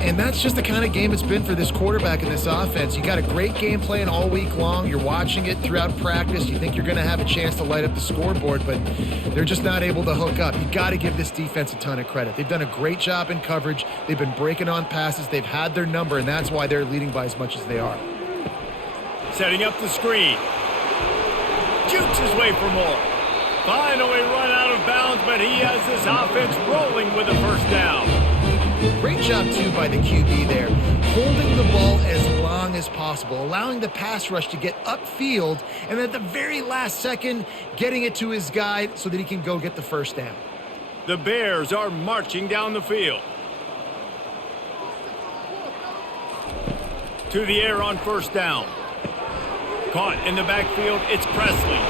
And that's just the kind of game it's been for this quarterback in this offense. You got a great game plan all week long. You're watching it throughout practice. You think you're going to have a chance to light up the scoreboard, but they're just not able to hook up. You got to give this defense a ton of credit. They've done a great job in coverage. They've been breaking on passes. They've had their number, and that's why they're leading by as much as they are. Setting up the screen. Jukes his way for more. Finally run out of bounds, but he has this offense rolling with a 1st down. Great job, too, by the QB there. Holding the ball as long as possible, allowing the pass rush to get upfield, and at the very last second, getting it to his guy so that he can go get the 1st down. The Bears are marching down the field. To the air on 1st down. Caught in the backfield, it's Presley.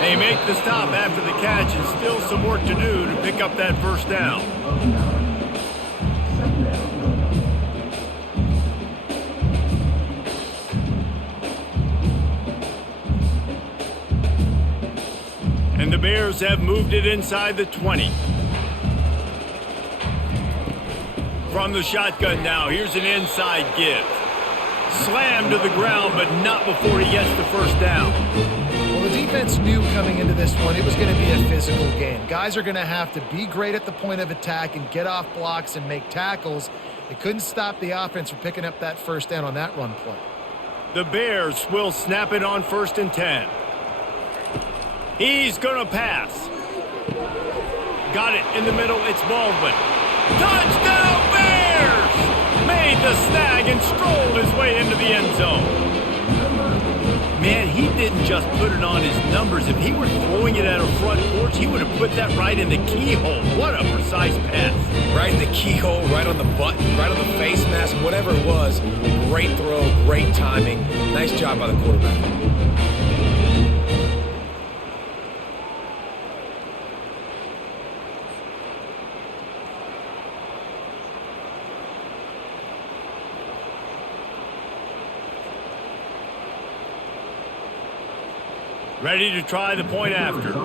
They make the stop after the catch, and still some work to do to pick up that 1st down. And the Bears have moved it inside the 20. From the shotgun now, here's an inside give. Slammed to the ground, but not before he gets the 1st down. Well, the defense knew coming into this one it was going to be a physical game. Guys are going to have to be great at the point of attack and get off blocks and make tackles. They couldn't stop the offense from picking up that 1st down on that run play. The Bears will snap it on 1st and 10. He's going to pass. Got it in the middle. It's Baldwin. Touchdown, Bears! Made the snag and strolled his way into the end zone. just put it on his numbers. If he were throwing it at a front porch, he would have put that right in the keyhole. What a precise pass. Right in the keyhole, right on the button, right on the face mask, whatever it was. Great throw, great timing. Nice job by the quarterback. Ready to try the point after.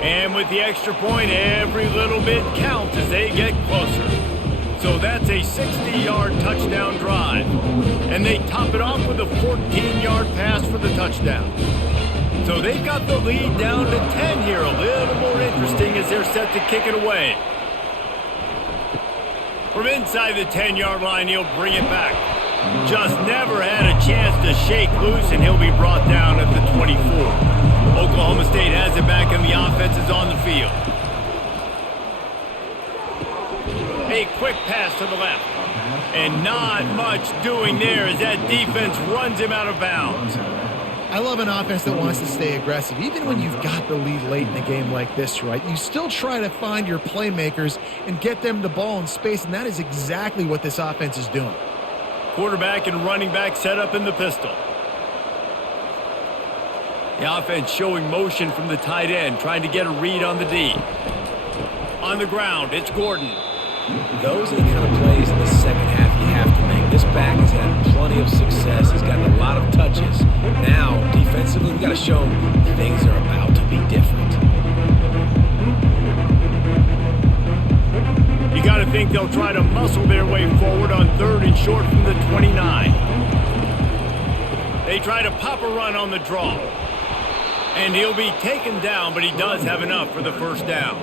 And with the extra point, every little bit counts as they get closer. So that's a 60-yard touchdown drive. And they top it off with a 14-yard pass for the touchdown. So they've got the lead down to 10 here. A little more interesting as they're set to kick it away. From inside the 10-yard line, he'll bring it back. Just never had a chance to shake loose, and he'll be brought down at the 24. Oklahoma State has it back, and the offense is on the field. A quick pass to the left. And not much doing there as that defense runs him out of bounds. I love an offense that wants to stay aggressive. Even when you've got the lead late in a game like this, right, you still try to find your playmakers and get them the ball in space, and that is exactly what this offense is doing. Quarterback and running back set up in the pistol. The offense showing motion from the tight end, trying to get a read on the D. On the ground, it's Gordon. Those are the kind of plays in the second half you have to make. This back has had plenty of success. He's gotten a lot of touches. Now, defensively, we've got to show him things are about to be different. You got to think they'll try to muscle their way forward on 3rd and short from the 29. They try to pop a run on the draw. And he'll be taken down, but he does have enough for the first down.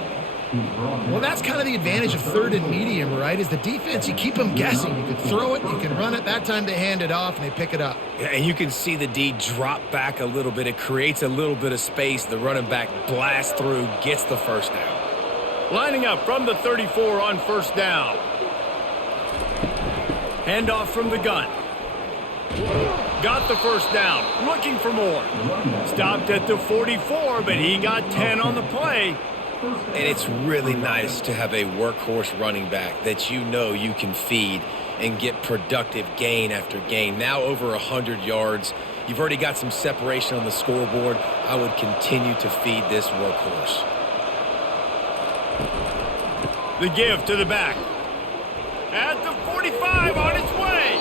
Well, that's kind of the advantage of 3rd and medium, right? Is the defense, you keep them guessing. You can throw it, you can run it. That time they hand it off and they pick it up. Yeah, and you can see the D drop back a little bit. It creates a little bit of space. The running back blasts through, gets the first down. Lining up from the 34 on first down. Handoff from the gun. Got the first down. Looking for more. Stopped at the 44, but he got 10 on the play. And it's really nice to have a workhorse running back that you know you can feed and get productive gain after gain. Now over 100 yards. You've already got some separation on the scoreboard. I would continue to feed this workhorse. The give to the back. At the 45 on its way.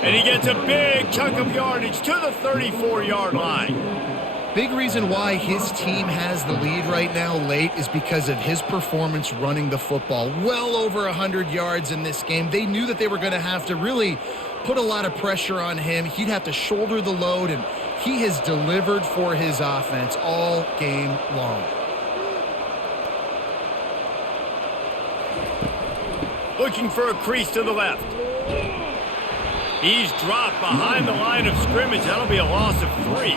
And he gets a big chunk of yardage to the 34-yard line. Big reason why his team has the lead right now late is because of his performance running the football. Well over 100 yards in this game. They knew that they were going to have to really put a lot of pressure on him. He'd have to shoulder the load, and he has delivered for his offense all game long. Looking for a crease to the left. He's dropped behind the line of scrimmage. That'll be a loss of 3.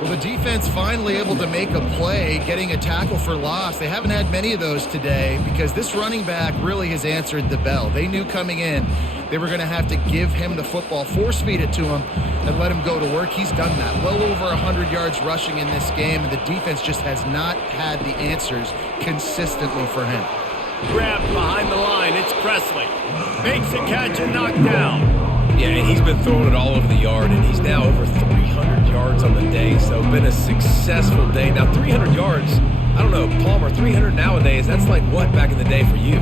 Well, the defense finally able to make a play, getting a tackle for loss. They haven't had many of those today because this running back really has answered the bell. They knew coming in they were going to have to give him the football, force feed it to him, and let him go to work. He's done that. Well over 100 yards rushing in this game, and the defense just has not had the answers consistently for him. Grabbed behind the line. It's Presley. Makes a catch and knocked down. Yeah, and he's been throwing it all over the yard, and he's now over 300 yards on the day, so been a successful day. Now, 300 yards, I don't know, Palmer, 300 nowadays, that's like what back in the day for you?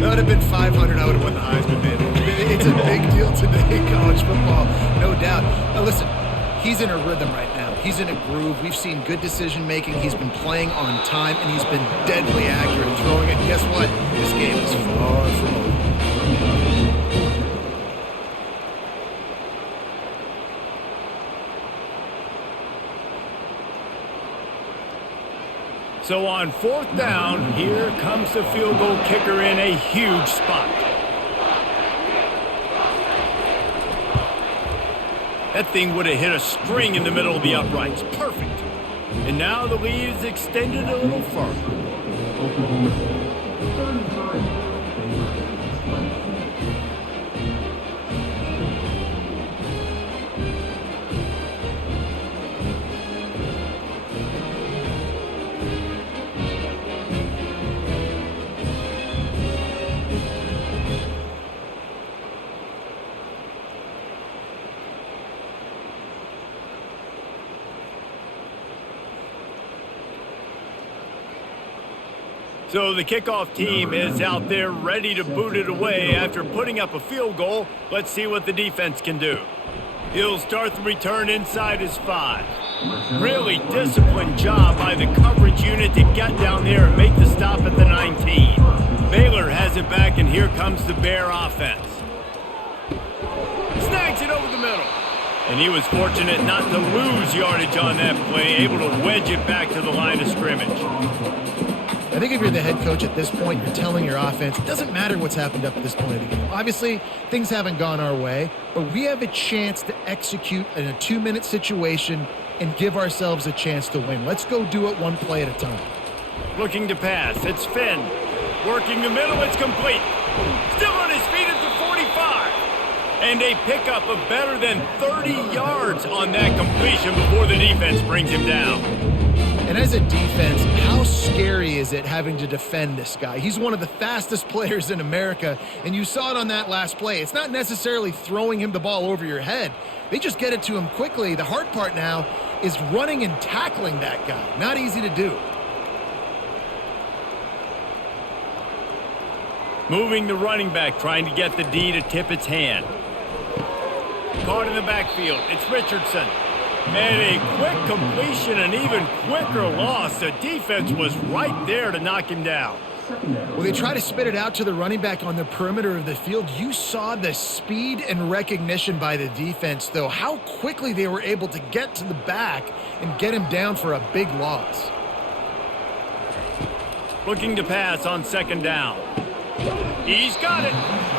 That would have been 500. I would have won the Heisman bid. It's a big deal today in college football, no doubt. Now, listen, he's in a rhythm right now. He's in a groove. We've seen good decision-making. He's been playing on time, and he's been deadly accurate at throwing it. Guess what? This game is far from over. So on 4th down, here comes the field goal kicker in a huge spot. That thing would have hit a string in the middle of the uprights. Perfect. And now the lead is extended a little further. So the kickoff team is out there ready to boot it away after putting up a field goal. Let's see what the defense can do. He'll start the return inside his 5. Really disciplined job by the coverage unit to get down there and make the stop at the 19. Baylor has it back, and here comes the Bear offense. Snags it over the middle. And he was fortunate not to lose yardage on that play, able to wedge it back to the line of scrimmage. I think if you're the head coach at this point, you're telling your offense, it doesn't matter what's happened up to this point of the game. Obviously, things haven't gone our way, but we have a chance to execute in a 2-minute situation and give ourselves a chance to win. Let's go do it one play at a time. Looking to pass. It's Finn. Working the middle. It's complete. Still on his feet at the 45. And a pickup of better than 30 yards on that completion before the defense brings him down. And as a defense, how scary is it having to defend this guy? He's one of the fastest players in America, and you saw it on that last play. It's not necessarily throwing him the ball over your head. They just get it to him quickly. The hard part now is running and tackling that guy. Not easy to do. Moving the running back, trying to get the D to tip its hand. Caught in the backfield. It's Richardson. And a quick completion, an even quicker loss. The defense was right there to knock him down. Well, they try to spit it out to the running back on the perimeter of the field. You saw the speed and recognition by the defense, though, how quickly they were able to get to the back and get him down for a big loss. Looking to pass on second down. He's got it.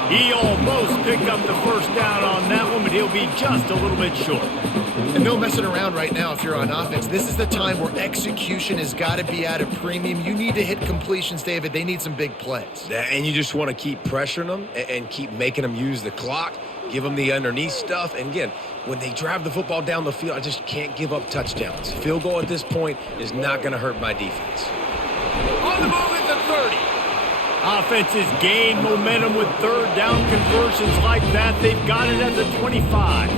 He almost picked up the first down on that one, but he'll be just a little bit short. And no messing around right now if you're on offense. This is the time where execution has got to be at a premium. You need to hit completions, David. They need some big plays. And you just want to keep pressuring them and keep making them use the clock, give them the underneath stuff. And again, when they drive the football down the field, I just can't give up touchdowns. Field goal at this point is not going to hurt my defense. On the move at the 30. Offenses gain momentum with third down conversions like that. They've got it at the 25.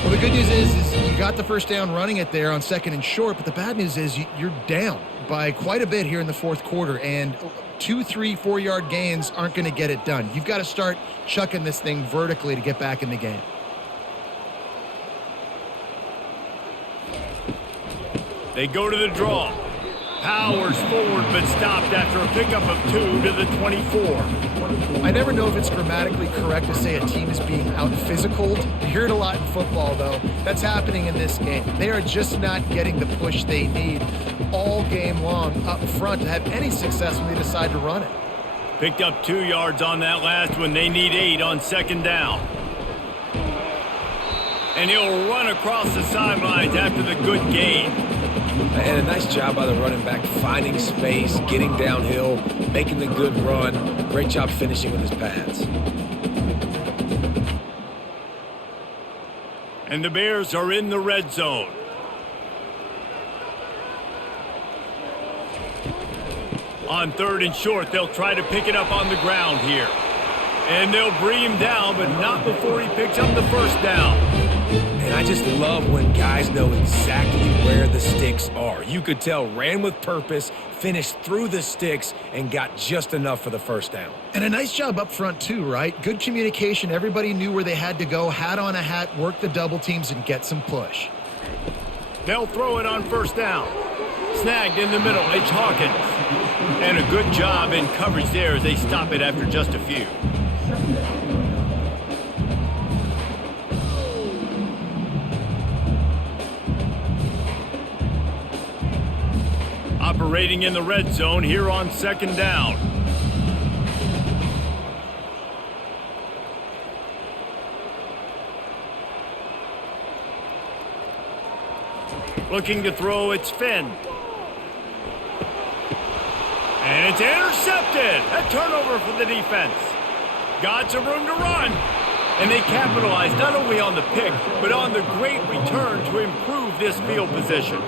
Well, the good news is you got the first down running it there on second and short, but the bad news is you're down by quite a bit here in the fourth quarter, and 2, 3, 4-yard gains aren't going to get it done. You've got to start chucking this thing vertically to get back in the game. They go to the draw. Powers forward, but stopped after a pickup of 2 to the 24. I never know if it's grammatically correct to say a team is being out-physicaled. You hear it a lot in football, though. That's happening in this game. They are just not getting the push they need all game long up front to have any success when they decide to run it. Picked up 2 yards on that last one. They need 8 on second down. And he'll run across the sidelines after the good gain. And a nice job by the running back, finding space, getting downhill, making the good run. Great job finishing with his pads. And the Bears are in the red zone. On third and short, they'll try to pick it up on the ground here. And they'll bring him down, but not before he picks up the first down. And I just love when guys know exactly where the sticks are. You could tell ran with purpose, finished through the sticks, and got just enough for the first down. And a nice job up front too, right? Good communication. Everybody knew where they had to go, hat on a hat, work the double teams, and get some push. They'll throw it on first down. Snagged in the middle, it's Hawkins. And a good job in coverage there as they stop it after just a few. Operating in the red zone here on second down. Looking to throw, it's Finn. And it's intercepted. A turnover for the defense. Got some room to run. And they capitalized not only on the pick, but on the great return to improve this field position.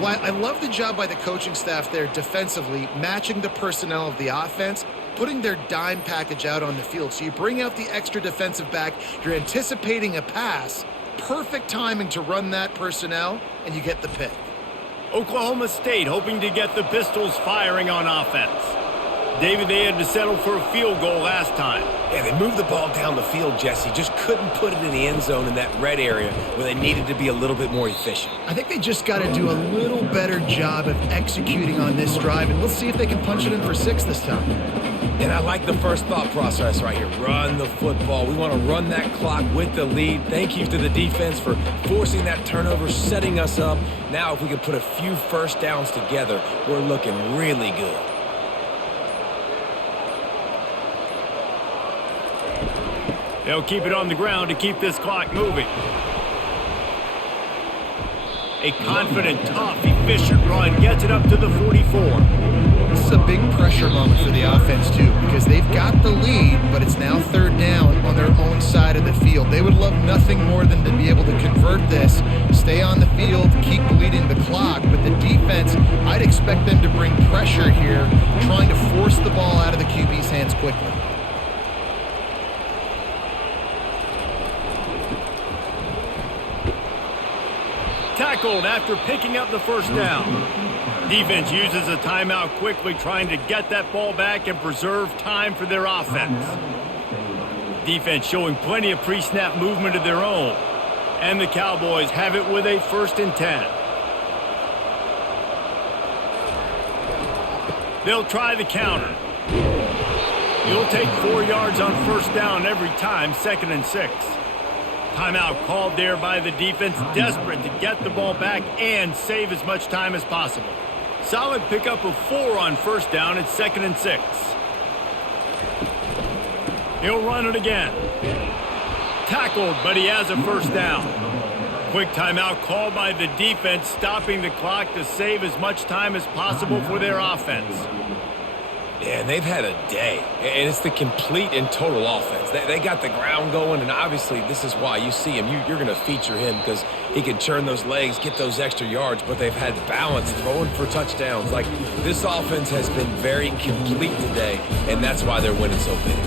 Well, I love the job by the coaching staff there defensively, matching the personnel of the offense, putting their dime package out on the field. So you bring out the extra defensive back, you're anticipating a pass, perfect timing to run that personnel, and you get the pick. Oklahoma State hoping to get the Pistols firing on offense. David, they had to settle for a field goal last time. Yeah, they moved the ball down the field, Jesse. Just couldn't put it in the end zone in that red area where they needed to be a little bit more efficient. I think they just got to do a little better job of executing on this drive, and let's see if they can punch it in for 6 this time. And I like the first thought process right here. Run the football. We want to run that clock with the lead. Thank you to the defense for forcing that turnover, setting us up. Now if we can put a few first downs together, we're looking really good. They'll keep it on the ground to keep this clock moving. A confident, tough, efficient run gets it up to the 44. This is a big pressure moment for the offense, too, because they've got the lead, but it's now 3rd down on their own side of the field. They would love nothing more than to be able to convert this, stay on the field, keep bleeding the clock. But the defense, I'd expect them to bring pressure here, trying to force the ball out of the QB's hands quickly. Tackled after picking up the first down. Defense uses a timeout quickly, trying to get that ball back and preserve time for their offense. Defense showing plenty of pre-snap movement of their own. And the Cowboys have it with a 1st and 10. They'll try the counter. You'll take 4 yards on 1st down every time, 2nd and 6. Timeout called there by the defense, desperate to get the ball back and save as much time as possible. Solid pickup of 4 on 1st down at 2nd and 6. He'll run it again. Tackled, but he has a 1st down. Quick timeout called by the defense, stopping the clock to save as much time as possible for their offense. Yeah, they've had a day, and it's the complete and total offense. They got the ground going, and obviously this is why you see him. You're going to feature him because he can churn those legs, get those extra yards, but they've had balance, throwing for touchdowns. Like, this offense has been very complete today, and that's why they're winning so big.